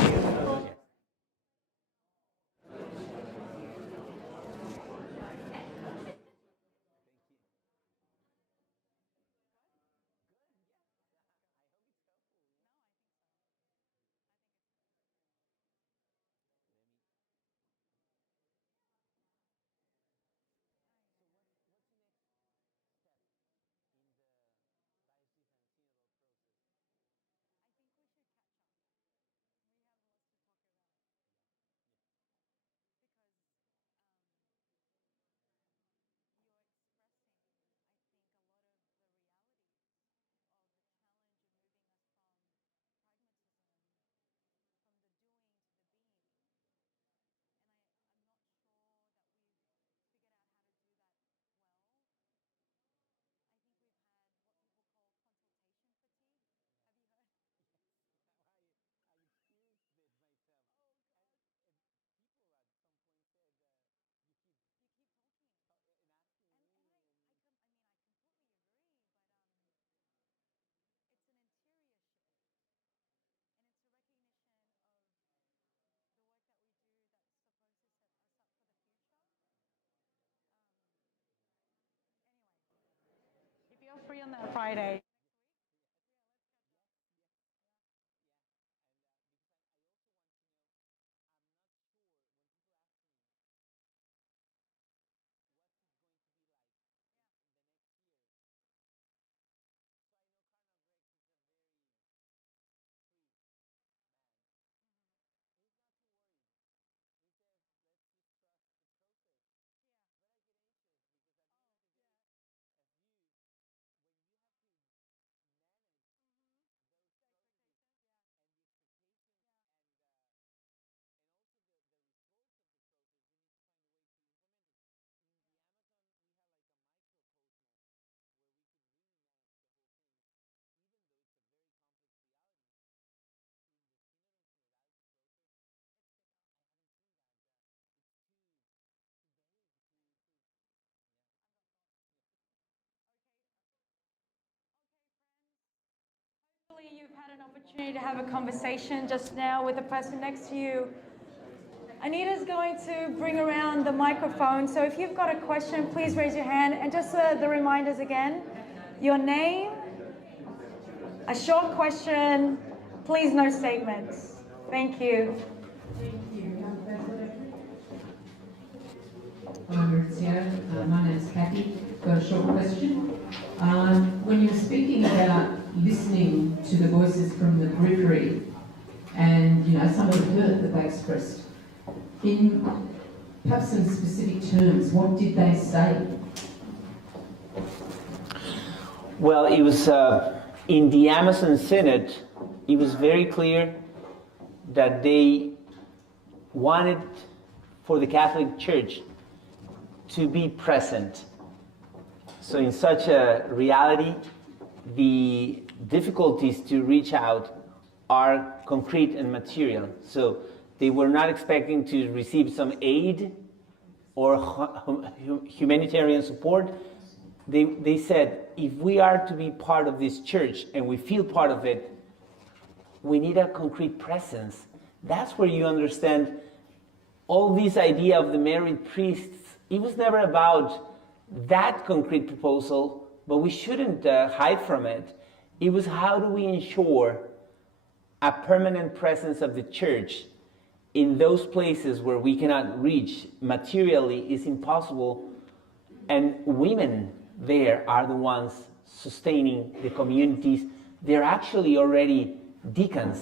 Friday. Hopefully you've had an opportunity to have a conversation just now with the person next to you. Anita's going to bring around the microphone, so if you've got a question, please raise your hand. And just the reminders again, your name, a short question, please no statements. Thank you. Hi Mauricio, my name's Kathy. Got a short question. When you were speaking about listening to the voices from the periphery and some of the hurt that they expressed, in perhaps some specific terms, what did they say? Well, it was in the Amazon Synod, it was very clear that they wanted for the Catholic Church to be present. So in such a reality, the difficulties to reach out are concrete and material. So they were not expecting to receive some aid or humanitarian support. They said, if we are to be part of this church and we feel part of it, we need a concrete presence. That's where you understand all this idea of the married priests. It was never about that concrete proposal, but we shouldn't hide from it. It was, how do we ensure a permanent presence of the church in those places where we cannot reach materially, is impossible, and women there are the ones sustaining the communities. They're actually already deacons.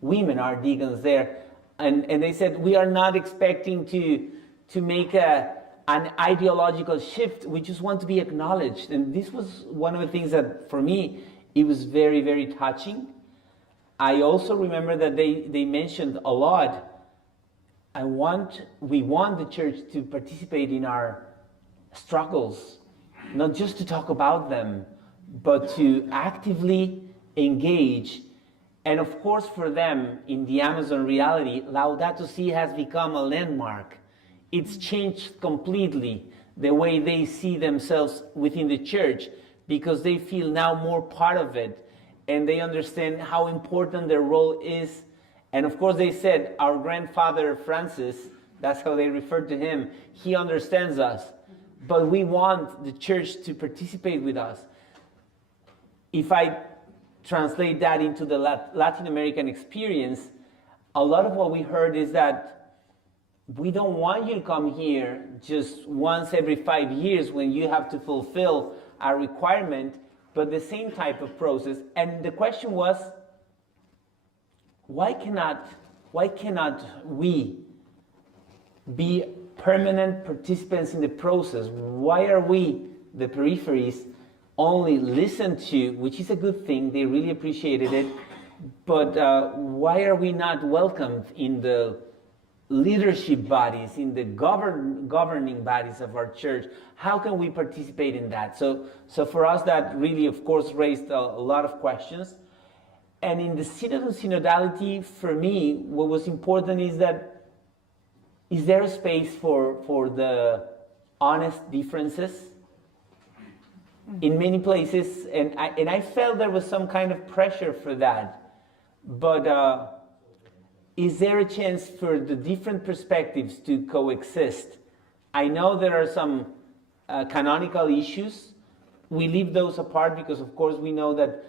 Women are deacons there. And they said, we are not expecting to make an ideological shift. We just want to be acknowledged. And this was one of the things that, for me, it was very, very touching. I also remember that they mentioned a lot, we want the church to participate in our struggles, not just to talk about them, but to actively engage. And of course, for them, in the Amazon reality, Laudato Si has become a landmark. It's changed completely the way they see themselves within the church, because they feel now more part of it, and they understand how important their role is. And of course, they said, our grandfather Francis, that's how they referred to him, he understands us, but we want the church to participate with us. If I translate that into the Latin American experience, a lot of what we heard is that we don't want you to come here just once every 5 years when you have to fulfill a requirement, but the same type of process. And the question was, why cannot we be permanent participants in the process? Why are we, the peripheries, only listened to, which is a good thing, they really appreciated it, but why are we not welcomed in the leadership bodies, in the governing bodies of our church? How can we participate in that? So for us, that really, of course, raised a lot of questions. And in the synod and synodality, for me, what was important is that, is there a space for the honest differences? In many places, and I felt there was some kind of pressure for that. But is there a chance for the different perspectives to coexist? I know there are some canonical issues, we leave those apart because, of course, we know that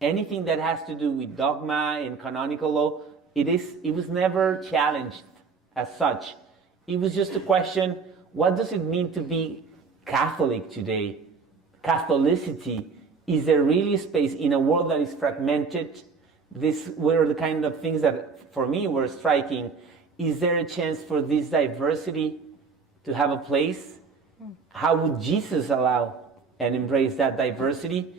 anything that has to do with dogma and canonical law, it was never challenged as such. It was just a question, what does it mean to be Catholic today? Catholicity, is there really space in a world that is fragmented? These were the kind of things that, for me, were striking. Is there a chance for this diversity to have a place? How would Jesus allow and embrace that diversity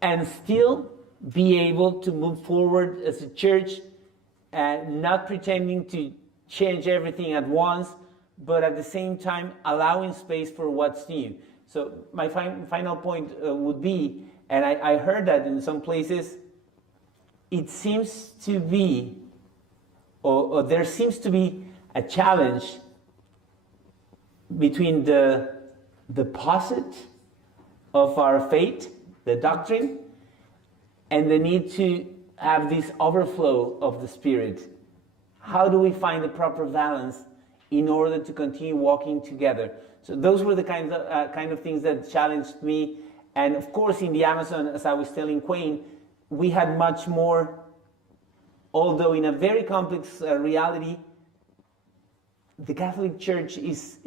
and still be able to move forward as a church and not pretending to change everything at once, but at the same time allowing space for what's new? So my final point would be, and I heard that in some places, it seems to be, or there seems to be a challenge between the deposit of our faith, the doctrine, and the need to have this overflow of the Spirit. How do we find the proper balance in order to continue walking together? So those were the kind of things that challenged me. And of course, in the Amazon, as I was telling Quayne, we had much more, although in a very complex reality, the Catholic Church is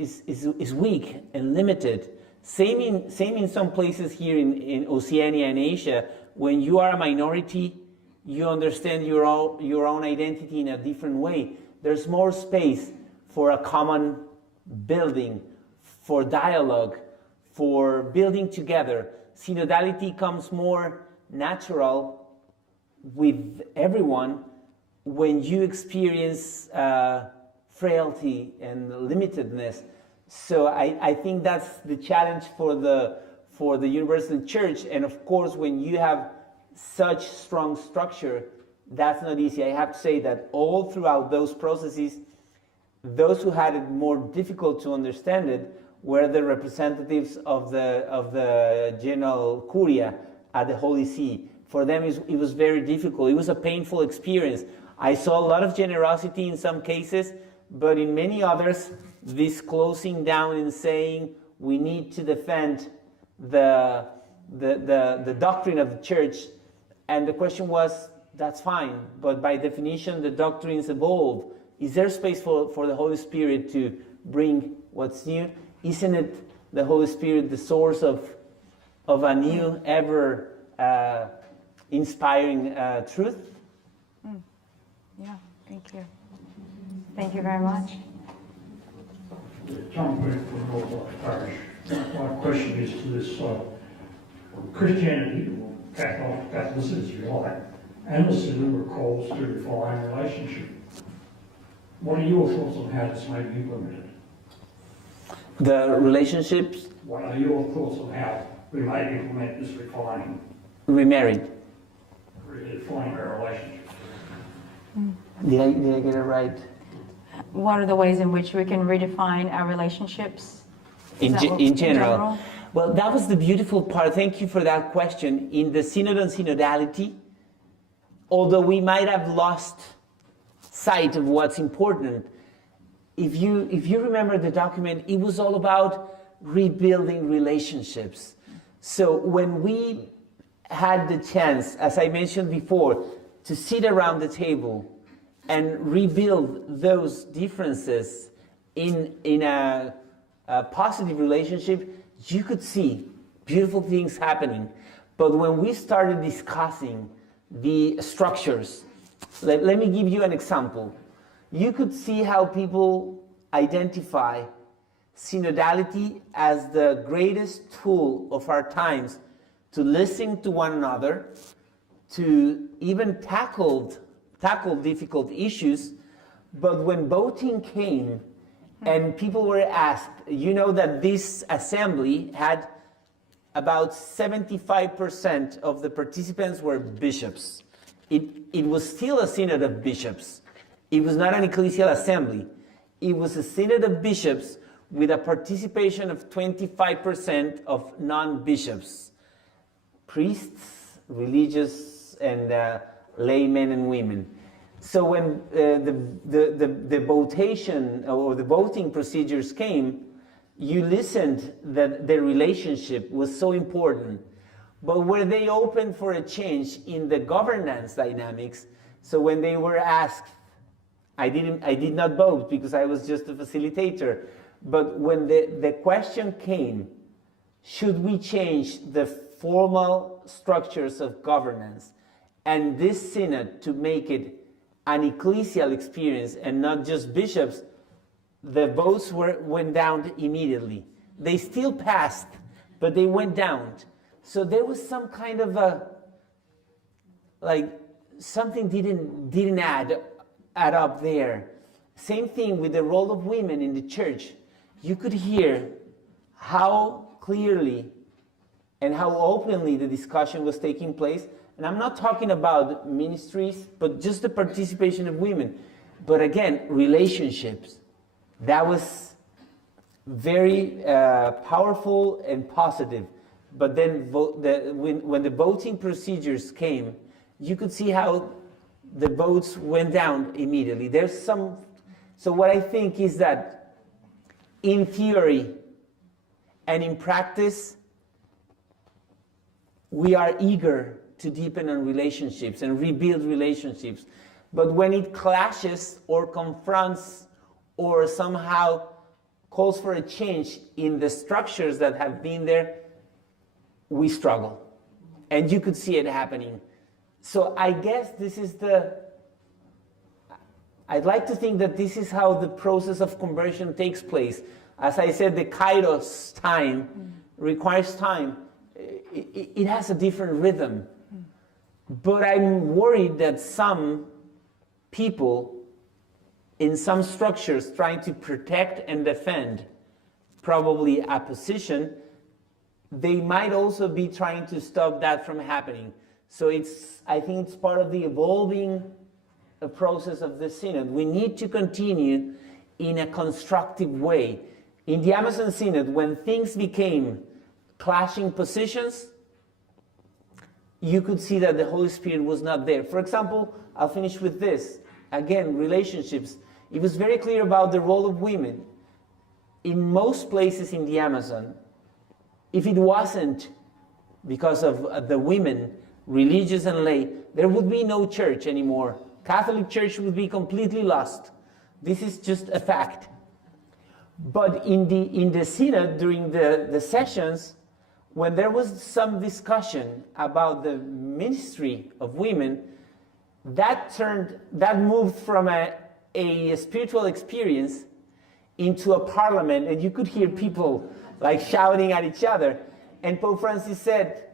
weak and limited. Same in some places here in Oceania and Asia. When you are a minority, you understand your own identity in a different way. There's more space for a common building, for dialogue, for building together. Synodality comes more natural with everyone when you experience frailty and limitedness. So I think that's the challenge for the Universal Church. And of course, when you have such strong structure, that's not easy. I have to say that all throughout those processes, those who had it more difficult to understand it were the representatives of the General Curia at the Holy See. For them, it was very difficult. It was a painful experience. I saw a lot of generosity in some cases, but in many others, this closing down and saying we need to defend the doctrine of the church. And the question was, that's fine, but by definition, the doctrines evolve. Is there space for the Holy Spirit to bring what's new? Isn't it the Holy Spirit the source of a new, ever inspiring truth? Yeah, thank you. Thank you very much. Tom Quinn from Norfolk Parish. My question is to this Christianity, or Catholicism, if you like, and the Synod calls to refine relationship. What are your thoughts on how this may be implemented? The relationships? What are your thoughts on how we may implement this refining? Remarried. Refining our relationships. Did I get it right? What are the ways in which we can redefine our relationships? In general? Well, that was the beautiful part. Thank you for that question. In the Synod and Synodality, although we might have lost sight of what's important, if you remember the document, it was all about rebuilding relationships. So when we had the chance, as I mentioned before, to sit around the table and rebuild those differences in a positive relationship, you could see beautiful things happening. But when we started discussing the structures, let me give you an example. You could see how people identify synodality as the greatest tool of our times to listen to one another, to even tackle difficult issues. But when voting came and people were asked, you know that this assembly had about 75% of the participants were bishops. It was still a synod of bishops. It was not an ecclesial assembly. It was a synod of bishops with a participation of 25% of non-bishops. Priests, religious, and laymen and women. So when the votation or the voting procedures came, you listened that the relationship was so important, but were they open for a change in the governance dynamics? So when they were asked, I did not vote because I was just a facilitator, but when the question came, should we change the formal structures of governance and this synod to make it an ecclesial experience and not just bishops, the votes went down immediately. They still passed, but they went down. So there was some kind of something didn't add up there. Same thing with the role of women in the church. You could hear how clearly and how openly the discussion was taking place. And I'm not talking about ministries, but just the participation of women. But again, relationships. That was very powerful and positive. But then when the voting procedures came, you could see how the votes went down immediately. So what I think is that in theory and in practice, we are eager to deepen on relationships and rebuild relationships. But when it clashes or confronts or somehow calls for a change in the structures that have been there, we struggle. And you could see it happening. So I guess I'd like to think that this is how the process of conversion takes place. As I said, the kairos time requires time. It has a different rhythm. But I'm worried that some people in some structures trying to protect and defend probably a position, they might also be trying to stop that from happening. So I think it's part of the evolving process of the Synod. We need to continue in a constructive way. In the Amazon Synod, when things became clashing positions, you could see that the Holy Spirit was not there. For example, I'll finish with this. Again, relationships. It was very clear about the role of women. In most places in the Amazon, if it wasn't because of the women, religious and lay, there would be no church anymore. Catholic Church would be completely lost. This is just a fact. But in the Synod, during the sessions, when there was some discussion about the ministry of women, that moved from a spiritual experience into a parliament, and you could hear people like shouting at each other. And Pope Francis said,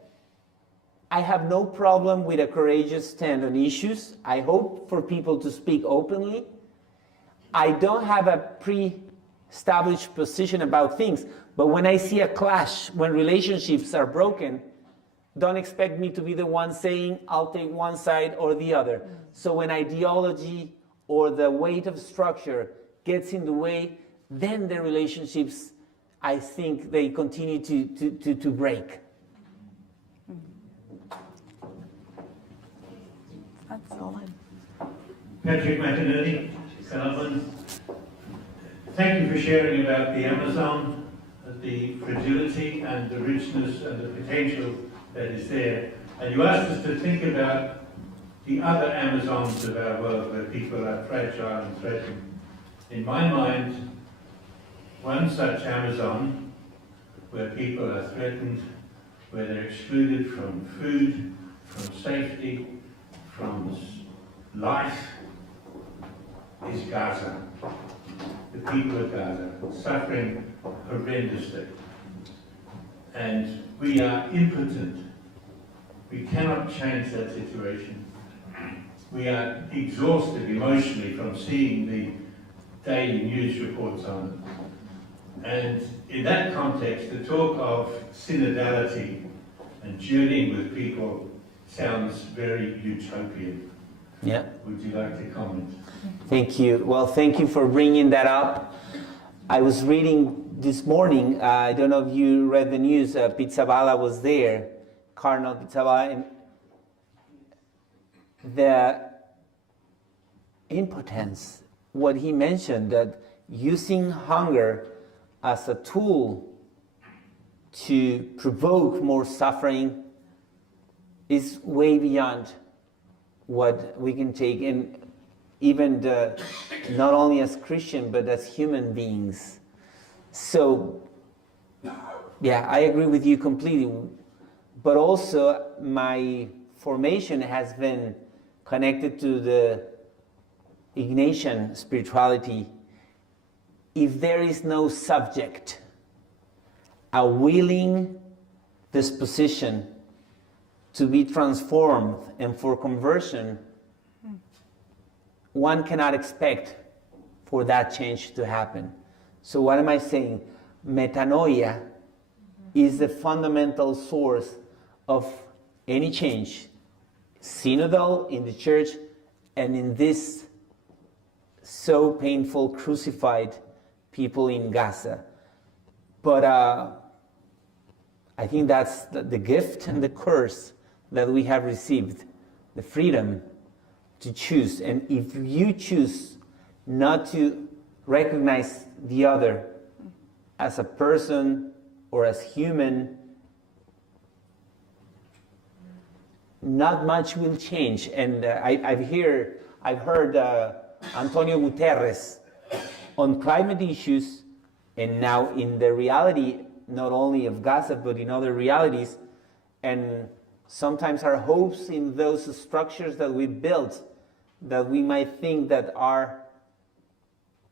I have no problem with a courageous stand on issues. I hope for people to speak openly. I don't have a pre-established position about things, but when I see a clash, when relationships are broken, don't expect me to be the one saying, I'll take one side or the other. So when ideology or the weight of structure gets in the way, then the relationships, I think, they continue to break. That's solid. Patrick McInerney, Calvin. Thank you for sharing about the Amazon, the fragility and the richness and the potential that is there. And you asked us to think about the other Amazons of our world where people are fragile and threatened. In my mind, one such Amazon where people are threatened, where they're excluded from food, from safety, from life, is Gaza. The people of Gaza suffering horrendously. And we are impotent. We cannot change that situation. We are exhausted emotionally from seeing the daily news reports on it. And in that context, the talk of synodality and journeying with people sounds very utopian. Yeah. Would you like to comment? Thank you. Well, thank you for bringing that up. I was reading this morning, I don't know if you read the news, Pizzaballa was there, Cardinal Pizzaballa, and the impotence, what he mentioned, that using hunger as a tool to provoke more suffering is way beyond what we can take, and even not only as Christian but as human beings. So yeah, I agree with you completely, but also my formation has been connected to the Ignatian spirituality. If there is no subject, a willing disposition to be transformed and for conversion, one cannot expect for that change to happen. So what am I saying? Metanoia is the fundamental source of any change, synodal in the church and in this so painful crucified people in Gaza. But I think that's the gift and the curse that we have received, the freedom to choose. And if you choose not to recognize the other as a person or as human, not much will change. And I've heard Antonio Guterres on climate issues, and now in the reality not only of Gaza but in other realities, and sometimes our hopes in those structures that we built that we might think that are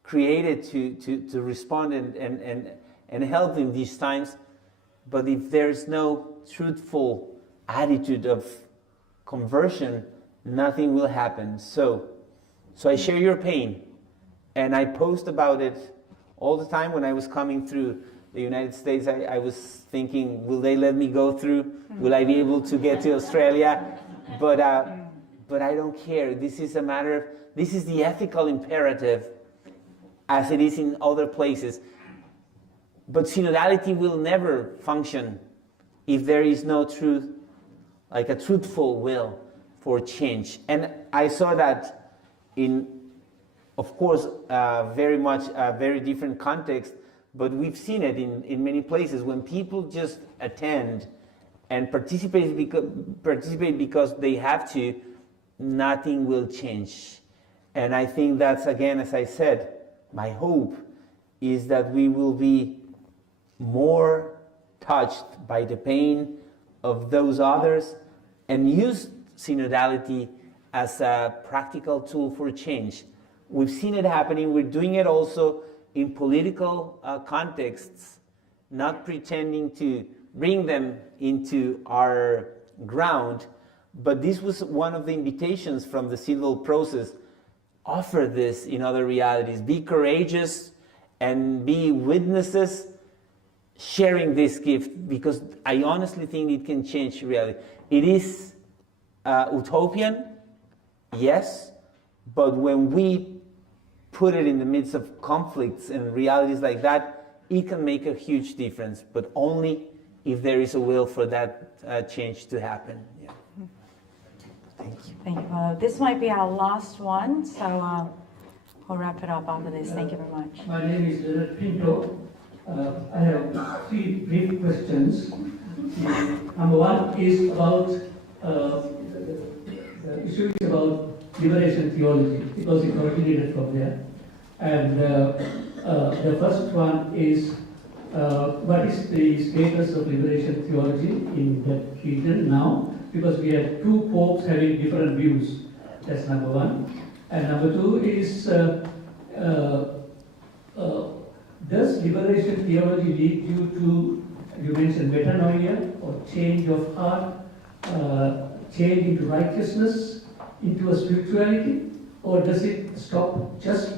created to respond and help in these times, but if there's no truthful attitude of conversion, nothing will happen. So I share your pain, and I post about it all the time. When I was coming through the United States, I was thinking, will they let me go through? Will I be able to get to Australia? But I don't care. This is a matter of, this is the ethical imperative as it is in other places. But synodality will never function if there is no truth, like a truthful will for change. And I saw that in, of course, very much a very different context, but we've seen it in many places when people just attend and participate because they have to, nothing will change. And I think that's, again, as I said, my hope is that we will be more touched by the pain of those others and use synodality as a practical tool for change. We've seen it happening. We're doing it also in political contexts, not pretending to bring them into our ground, but this was one of the invitations from the synodal process. Offer this in other realities. Be courageous and be witnesses sharing this gift, because I honestly think it can change reality. It is utopian, yes, but when we put it in the midst of conflicts and realities like that, it can make a huge difference, but only if there is a will for that change to happen. Yeah. Thank you. Thank you. This might be our last one, so we'll wrap it up after this. Thank you very much. My name is Leonard Pinto. I have three brief questions. Number one is about the issue is about liberation theology, because it originated from there. And the first one is what is the status of liberation theology in that region now? Because we have two popes having different views. That's number one. And number two is does liberation theology lead you to, you mentioned metanoia, or change of heart, change into righteousness, into a spirituality, or does it stop just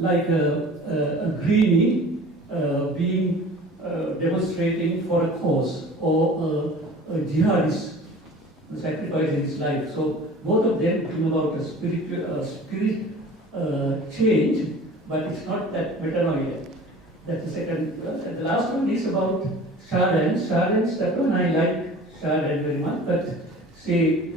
like a greenie being demonstrating for a cause, or a jihadist sacrificing his life? So both of them bring about a spirit change, but it's not that metanoia. That's the second. And the last one is about Chardin. Chardin's, that one I like Chardin very much, but say,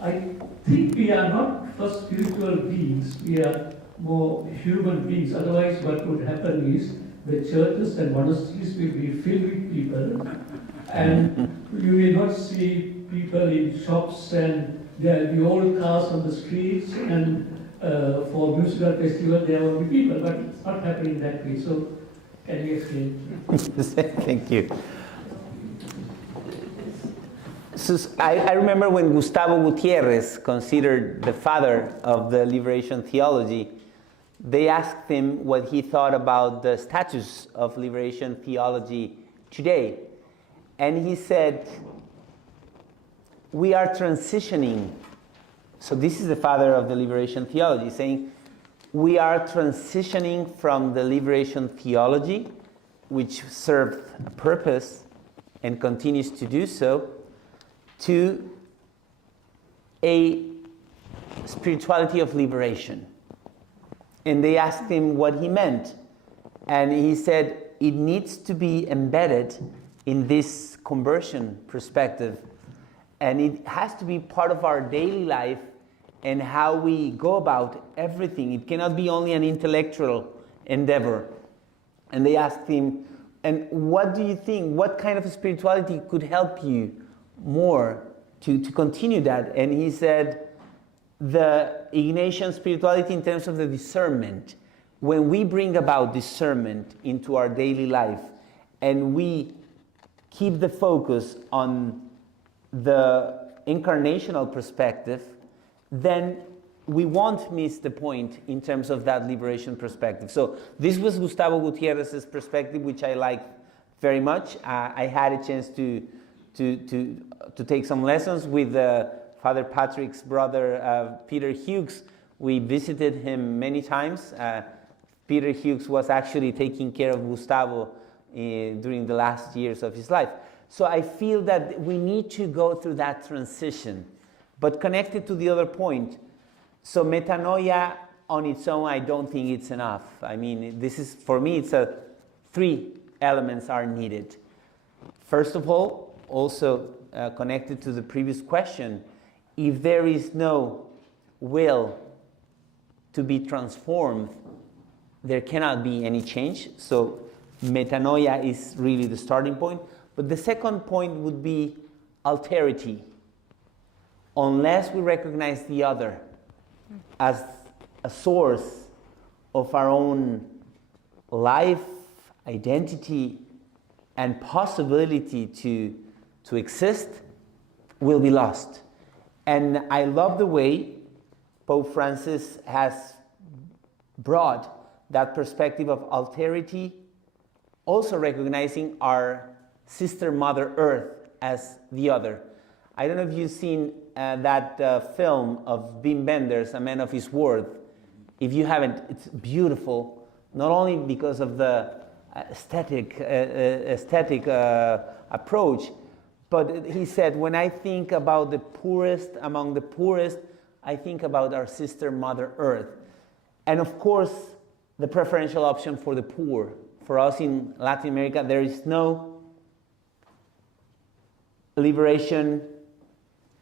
I think we are not first spiritual beings, we are more human beings. Otherwise, what would happen is the churches and monasteries will be filled with people, and you will not see people in shops, and there will be old cars on the streets, and for musical festival there will be people, but it's not happening that way. So can you explain? Thank you. So I remember when Gustavo Gutierrez, considered the father of the liberation theology, they asked him what he thought about the status of liberation theology today. And he said, we are transitioning. So this is the father of the liberation theology, saying, we are transitioning from the liberation theology, which served a purpose and continues to do so, to a spirituality of liberation. And they asked him what he meant. And he said, it needs to be embedded in this conversion perspective. And it has to be part of our daily life and how we go about everything. It cannot be only an intellectual endeavor. And they asked him, and what do you think? What kind of spirituality could help you more to continue that? And he said, the Ignatian spirituality in terms of the discernment. When we bring about discernment into our daily life and we keep the focus on the incarnational perspective, then we won't miss the point in terms of that liberation perspective. So this was Gustavo Gutierrez's perspective, which I liked very much. I had a chance to take some lessons with Father Patrick's brother, Peter Hughes. We visited him many times. Peter Hughes was actually taking care of Gustavo during the last years of his life. So I feel that we need to go through that transition. But connected to the other point, so metanoia on its own, I don't think it's enough. I mean, this is, for me, it's three elements are needed. First of all, also connected to the previous question, if there is no will to be transformed, there cannot be any change. So metanoia is really the starting point. But the second point would be alterity. Unless we recognize the other as a source of our own life, identity, and possibility to exist, we'll be lost. And I love the way Pope Francis has brought that perspective of alterity, also recognizing our sister Mother Earth as the other. I don't know if you've seen that film of Wim Wenders, A Man of His Word. If you haven't, it's beautiful, not only because of the aesthetic approach, but he said, when I think about the poorest among the poorest, I think about our sister Mother Earth. And of course, the preferential option for the poor. For us in Latin America, there is no liberation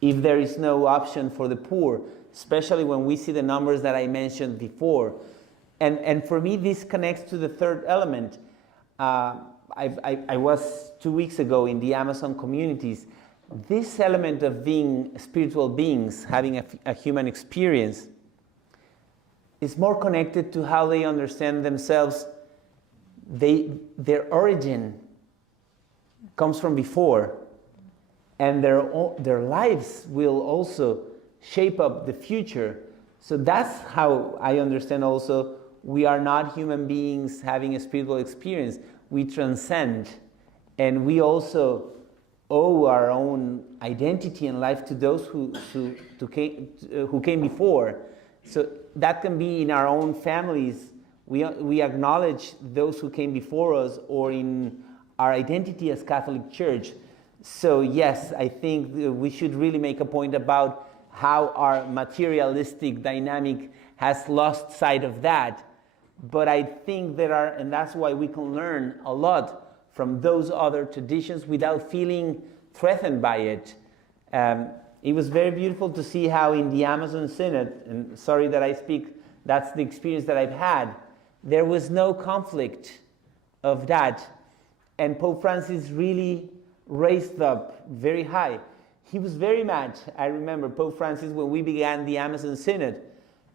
if there is no option for the poor, especially when we see the numbers that I mentioned before. And for me, this connects to the third element. I was 2 weeks ago in the Amazon communities. This element of being spiritual beings, having a human experience, is more connected to how they understand themselves. Their origin comes from before, and their lives will also shape up the future. So that's how I understand also we are not human beings having a spiritual experience. We transcend, and we also owe our own identity and life to those who came before. So that can be in our own families. We acknowledge those who came before us, or in our identity as Catholic Church. So yes, I think we should really make a point about how our materialistic dynamic has lost sight of that. But I think and that's why we can learn a lot from those other traditions without feeling threatened by it. It was very beautiful to see how in the Amazon Synod, and sorry that I speak, that's the experience that I've had, there was no conflict of that. And Pope Francis really raised up very high. He was very mad. I remember Pope Francis when we began the Amazon Synod.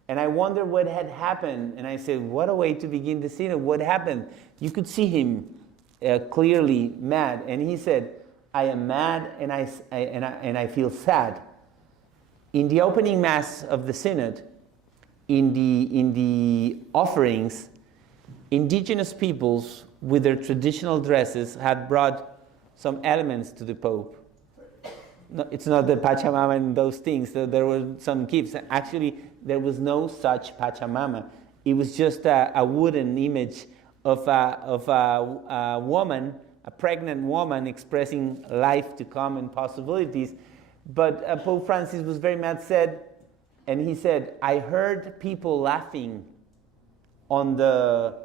And I wondered what had happened. And I said, what a way to begin the Synod. What happened? You could see him clearly mad. And he said, I am mad and I feel sad. In the opening Mass of the Synod, in the offerings, indigenous peoples with their traditional dresses had brought some elements to the Pope. No, it's not the Pachamama and those things. So there were some gifts. Actually, there was no such Pachamama. It was just a wooden image of a woman, a pregnant woman expressing life to come and possibilities. But Pope Francis was very mad, and he said, I heard people laughing on the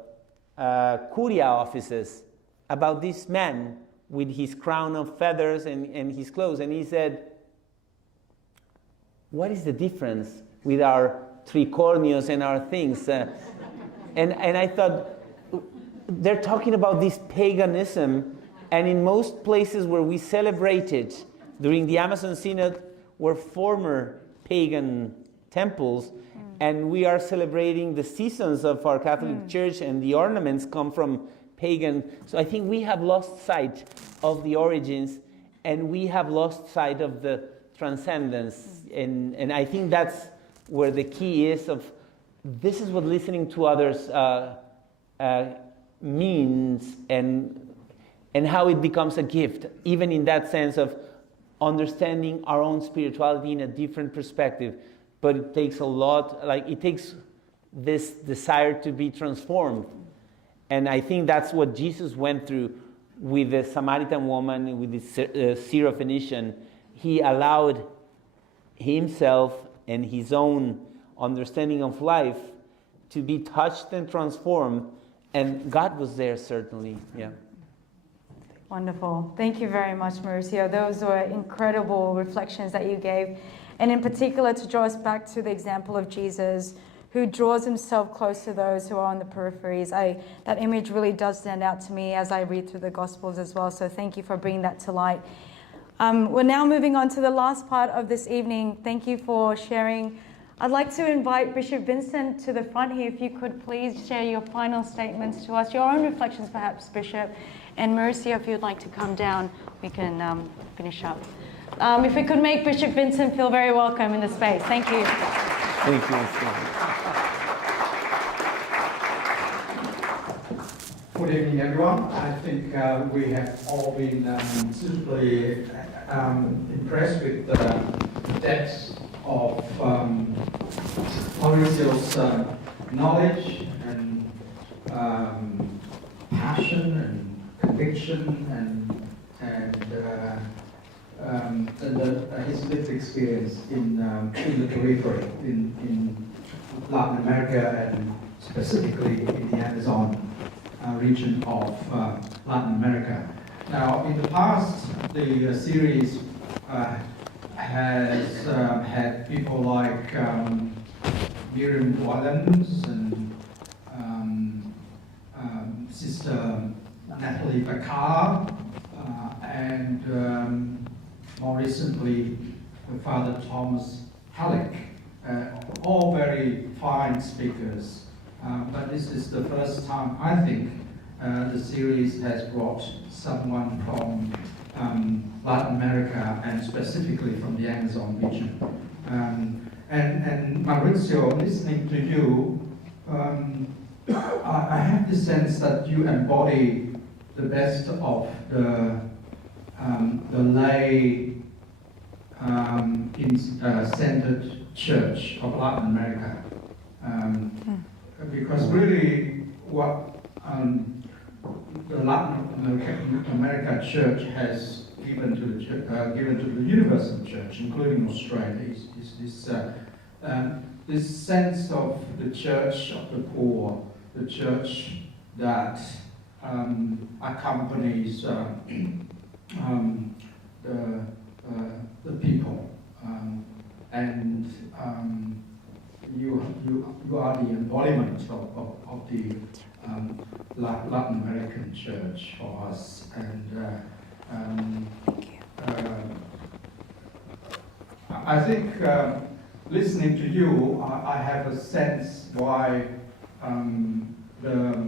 Curia offices about this man with his crown of feathers and his clothes. And he said, what is the difference with our tricornios and our things? And I thought, they're talking about this paganism, and in most places where we celebrated during the Amazon Synod were former pagan temples, and we are celebrating the seasons of our Catholic Church, and the ornaments come from pagan. So I think we have lost sight of the origins, and we have lost sight of the transcendence. And I think that's where the key is of, this is what listening to others means, and how it becomes a gift, even in that sense of understanding our own spirituality in a different perspective. But it takes a lot, it takes this desire to be transformed. And I think that's what Jesus went through with the Samaritan woman, with the Syrophoenician. He allowed himself and his own understanding of life to be touched and transformed. And God was there, certainly. Yeah. Wonderful. Thank you very much, Mauricio. Those were incredible reflections that you gave. And in particular, to draw us back to the example of Jesus, who draws himself close to those who are on the peripheries. That image really does stand out to me as I read through the Gospels as well. So thank you for bringing that to light. We're now moving on to the last part of this evening. Thank you for sharing. I'd like to invite Bishop Vincent to the front here. If you could please share your final statements to us, your own reflections perhaps, Bishop. And Mauricio, if you'd like to come down, we can finish up. If we could make Bishop Vincent feel very welcome in the space. Thank you. Thank you. Good evening, everyone. I think we have all been suitably impressed with the depth of Mauricio's knowledge and passion and conviction and his lived experience in the periphery, in Latin America and specifically in the Amazon region of Latin America. Now, in the past, the series has had people like Miriam Wallens and Sister Natalie Bakar, and more recently, Father Thomas Halleck, all very fine speakers. But this is the first time, I think, the series has brought someone from Latin America and specifically from the Amazon region. And Mauricio, listening to you, I have the sense that you embody the best of the lay centered church of Latin America. Because really what the Latin America church has given to the universal church, including Australia, is this sense of the church of the poor, the church that accompanies the people, and you are the embodiment of the Latin Latin American church for us. And I think listening to you, I have a sense why the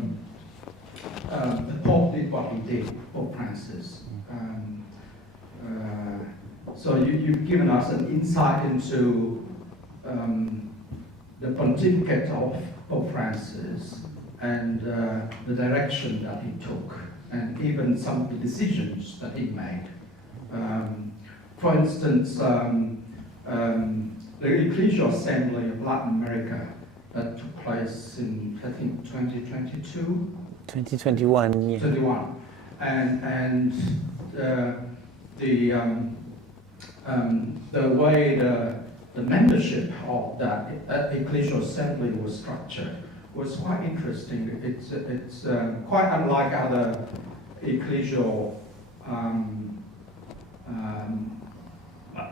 Pope did what he did, Pope Francis. So you've given us an insight into the pontificate of Pope Francis and the direction that he took, and even some of the decisions that he made. For instance, the Ecclesial Assembly of Latin America that took place in, I think, 2022? 2021, yeah. 21. And the way the membership of that Ecclesial Assembly was structured was quite interesting. It's quite unlike other ecclesial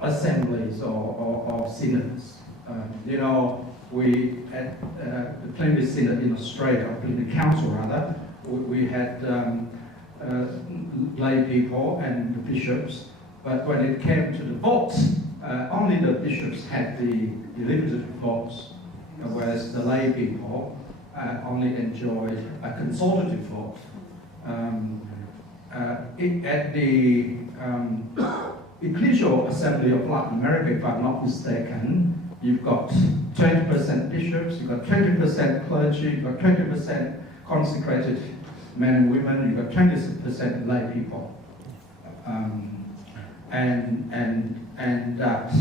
assemblies or synods. You know, we at the Plenary Synod in Australia, or Plenary Council rather, we had lay people and the bishops, but when it came to the votes, only the bishops had the limited votes, whereas the lay people only enjoyed a consultative vote. At the Ecclesial Assembly of Latin America, if I'm not mistaken, you've got 20% bishops, you've got 20% clergy, you've got 20% consecrated men and women, you've got 20% lay people. And that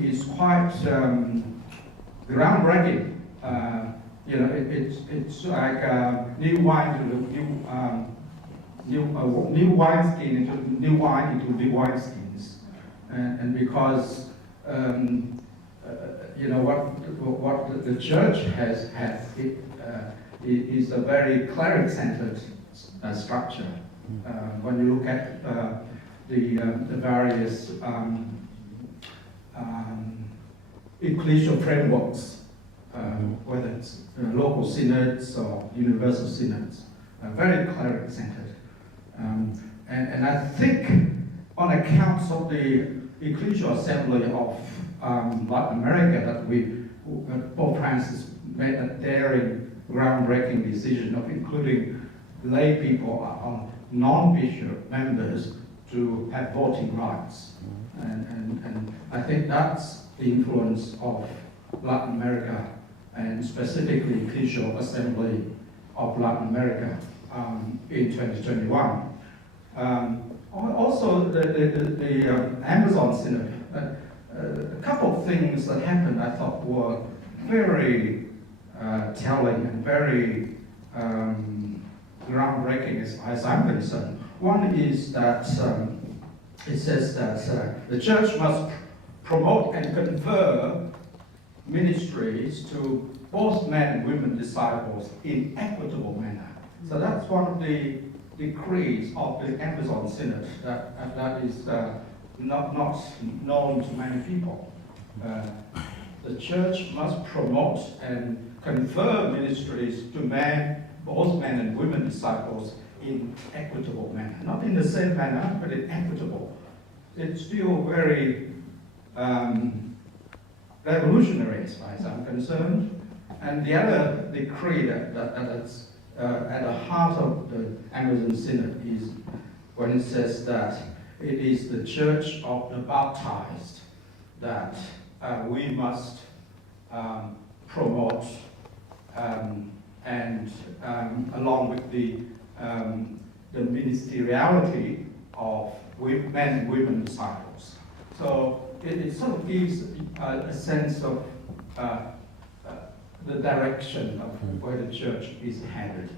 is quite groundbreaking. You know, it's like new wine into new wineskin into new wine into new wineskins, and because you know what the church has is a very cleric-centered structure. When you look at the various ecclesial frameworks, whether it's local synods or universal synods, very cleric-centered. And I think on account of the Ecclesial Assembly of Latin America that Pope Francis made a daring, groundbreaking decision of including lay people, non-bishop members, to have voting rights. And I think that's the influence of Latin America, and specifically Ecclesial Assembly of Latin America in 2021. Also, the Amazon Synod, a couple of things that happened I thought were very telling and very groundbreaking as far as I'm concerned. One is that it says that the church must promote and confer ministries to both men and women disciples in equitable manner. So that's one of the decrees of the Amazon Synod that is not known to many people. The church must promote and confer ministries to both men and women disciples in equitable manner. Not in the same manner, but in equitable. It's still very revolutionary as far as I'm concerned. And the other decree that's at the heart of the Amazon Synod is when it says that it is the church of the baptized that we must promote and along with the ministeriality of men and women disciples. So it sort of gives a sense of the direction of where the church is headed.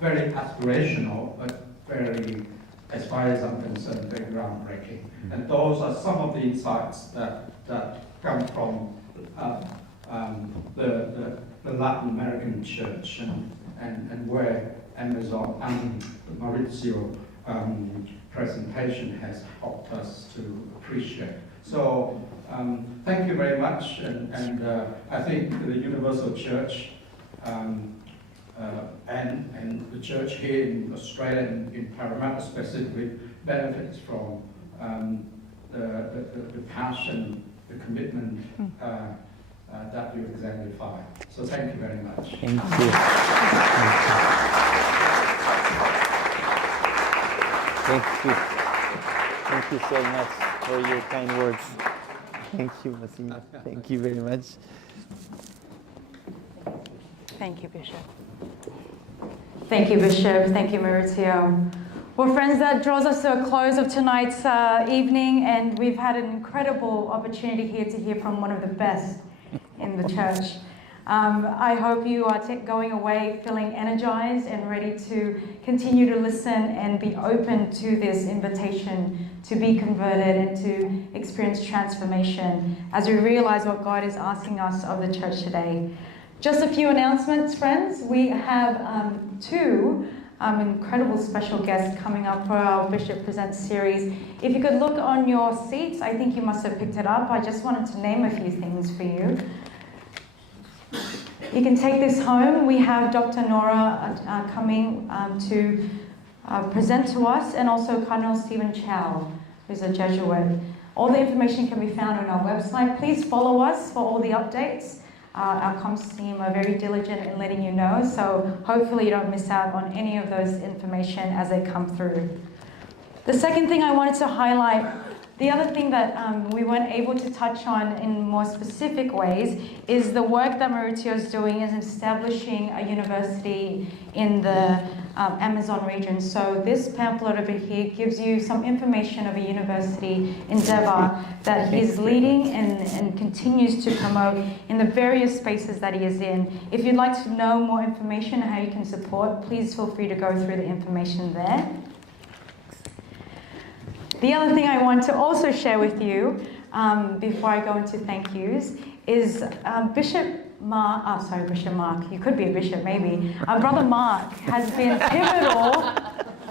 Very aspirational, but very, as far as I'm concerned, very groundbreaking. And those are some of the insights that come from the Latin American church and where Amazon and Mauricio presentation has helped us to appreciate. So thank you very much, and I think the Universal Church and the church here in Australia, in Parramatta specifically, benefits from the passion, the commitment that you exemplify. So thank you very much. Thank you. Thank you. Thank you so much for your kind words. Thank you, Mauricio. Thank you very much. Thank you, Bishop. Thank you, Bishop. Thank you, Mauricio. Well, friends, that draws us to a close of tonight's evening, and we've had an incredible opportunity here to hear from one of the best in the church. I hope you are going away feeling energized and ready to continue to listen and be open to this invitation to be converted and to experience transformation as we realize what God is asking us of the church today. Just a few announcements, friends. We have two incredible special guests coming up for our Bishop Presents series. If you could look on your seats, I think you must have picked it up. I just wanted to name a few things for you. You can take this home. We have Dr. Nora coming to present to us, and also Cardinal Stephen Chow, who's a Jesuit. All the information can be found on our website. Please follow us for all the updates. Our comms team are very diligent in letting you know, so hopefully you don't miss out on any of those information as they come through. The second thing I wanted to highlight, the other thing that we weren't able to touch on in more specific ways, is the work that Mauricio is doing is establishing a university in the Amazon region. So this pamphlet over here gives you some information of a university endeavor that he's leading and continues to promote in the various spaces that he is in. If you'd like to know more information on how you can support, please feel free to go through the information there. The other thing I want to also share with you before I go into thank yous is Bishop Mark, you could be a bishop maybe. Brother Mark has been pivotal.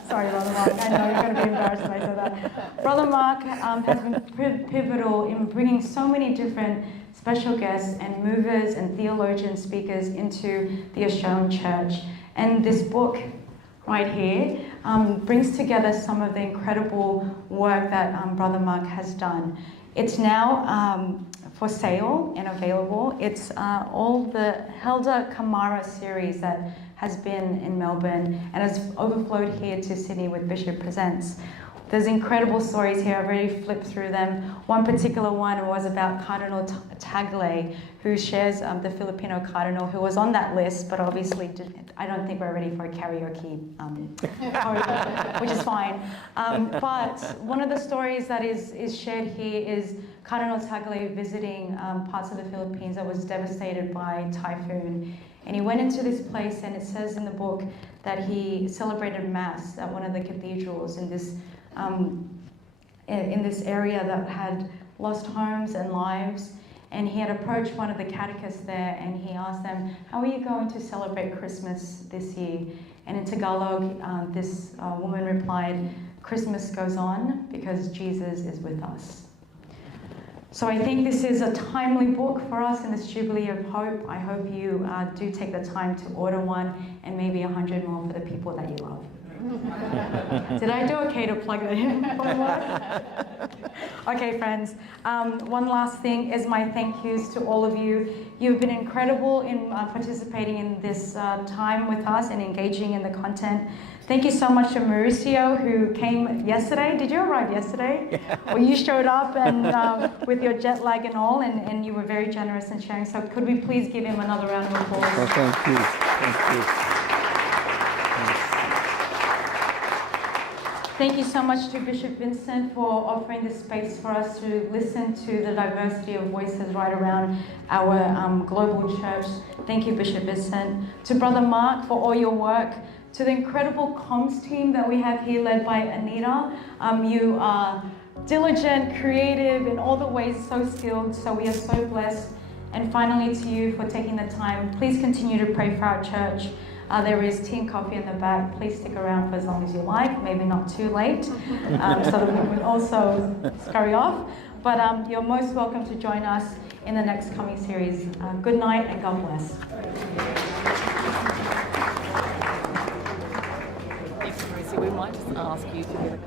Sorry, Brother Mark, I know you're going to be embarrassed when I say that. Brother Mark has been pivotal in bringing so many different special guests and movers and theologian speakers into the Australian church. And this book right here brings together some of the incredible work that Brother Mark has done. It's now for sale and available. It's all the Helder Kamara series that has been in Melbourne and has overflowed here to Sydney with Bishop Presents. There's incredible stories here. I've already flipped through them. One particular one was about Cardinal Tagle, who shares the Filipino cardinal who was on that list, but obviously I don't think we're ready for a karaoke, which is fine. But one of the stories that is shared here is Cardinal Tagle visiting parts of the Philippines that was devastated by typhoon. And he went into this place, and it says in the book that he celebrated Mass at one of the cathedrals in this area that had lost homes and lives. And he had approached one of the catechists there, and he asked them, how are you going to celebrate Christmas this year? And in Tagalog, this woman replied, Christmas goes on because Jesus is with us. So I think this is a timely book for us in this Jubilee of Hope. I hope you do take the time to order one, and maybe 100 more for the people that you love. Did I do okay to plug that in? Okay, friends. One last thing is my thank yous to all of you. You've been incredible in participating in this time with us and engaging in the content. Thank you so much to Mauricio, who came yesterday. Did you arrive yesterday? Yeah. Well, you showed up and with your jet lag and all, and you were very generous in sharing. So could we please give him another round of applause? Well, thank you. Thank you. Thank you so much to Bishop Vincent for offering this space for us to listen to the diversity of voices right around our global church. Thank you, Bishop Vincent. To Brother Mark for all your work. To the incredible comms team that we have here led by Anita. You are diligent, creative, in all the ways so skilled, so we are so blessed. And finally to you for taking the time. Please continue to pray for our church. There is tea and coffee in the back. Please stick around for as long as you like, maybe not too late, so that we can also scurry off. But you're most welcome to join us in the next coming series. Good night and God bless. might just ask you to give a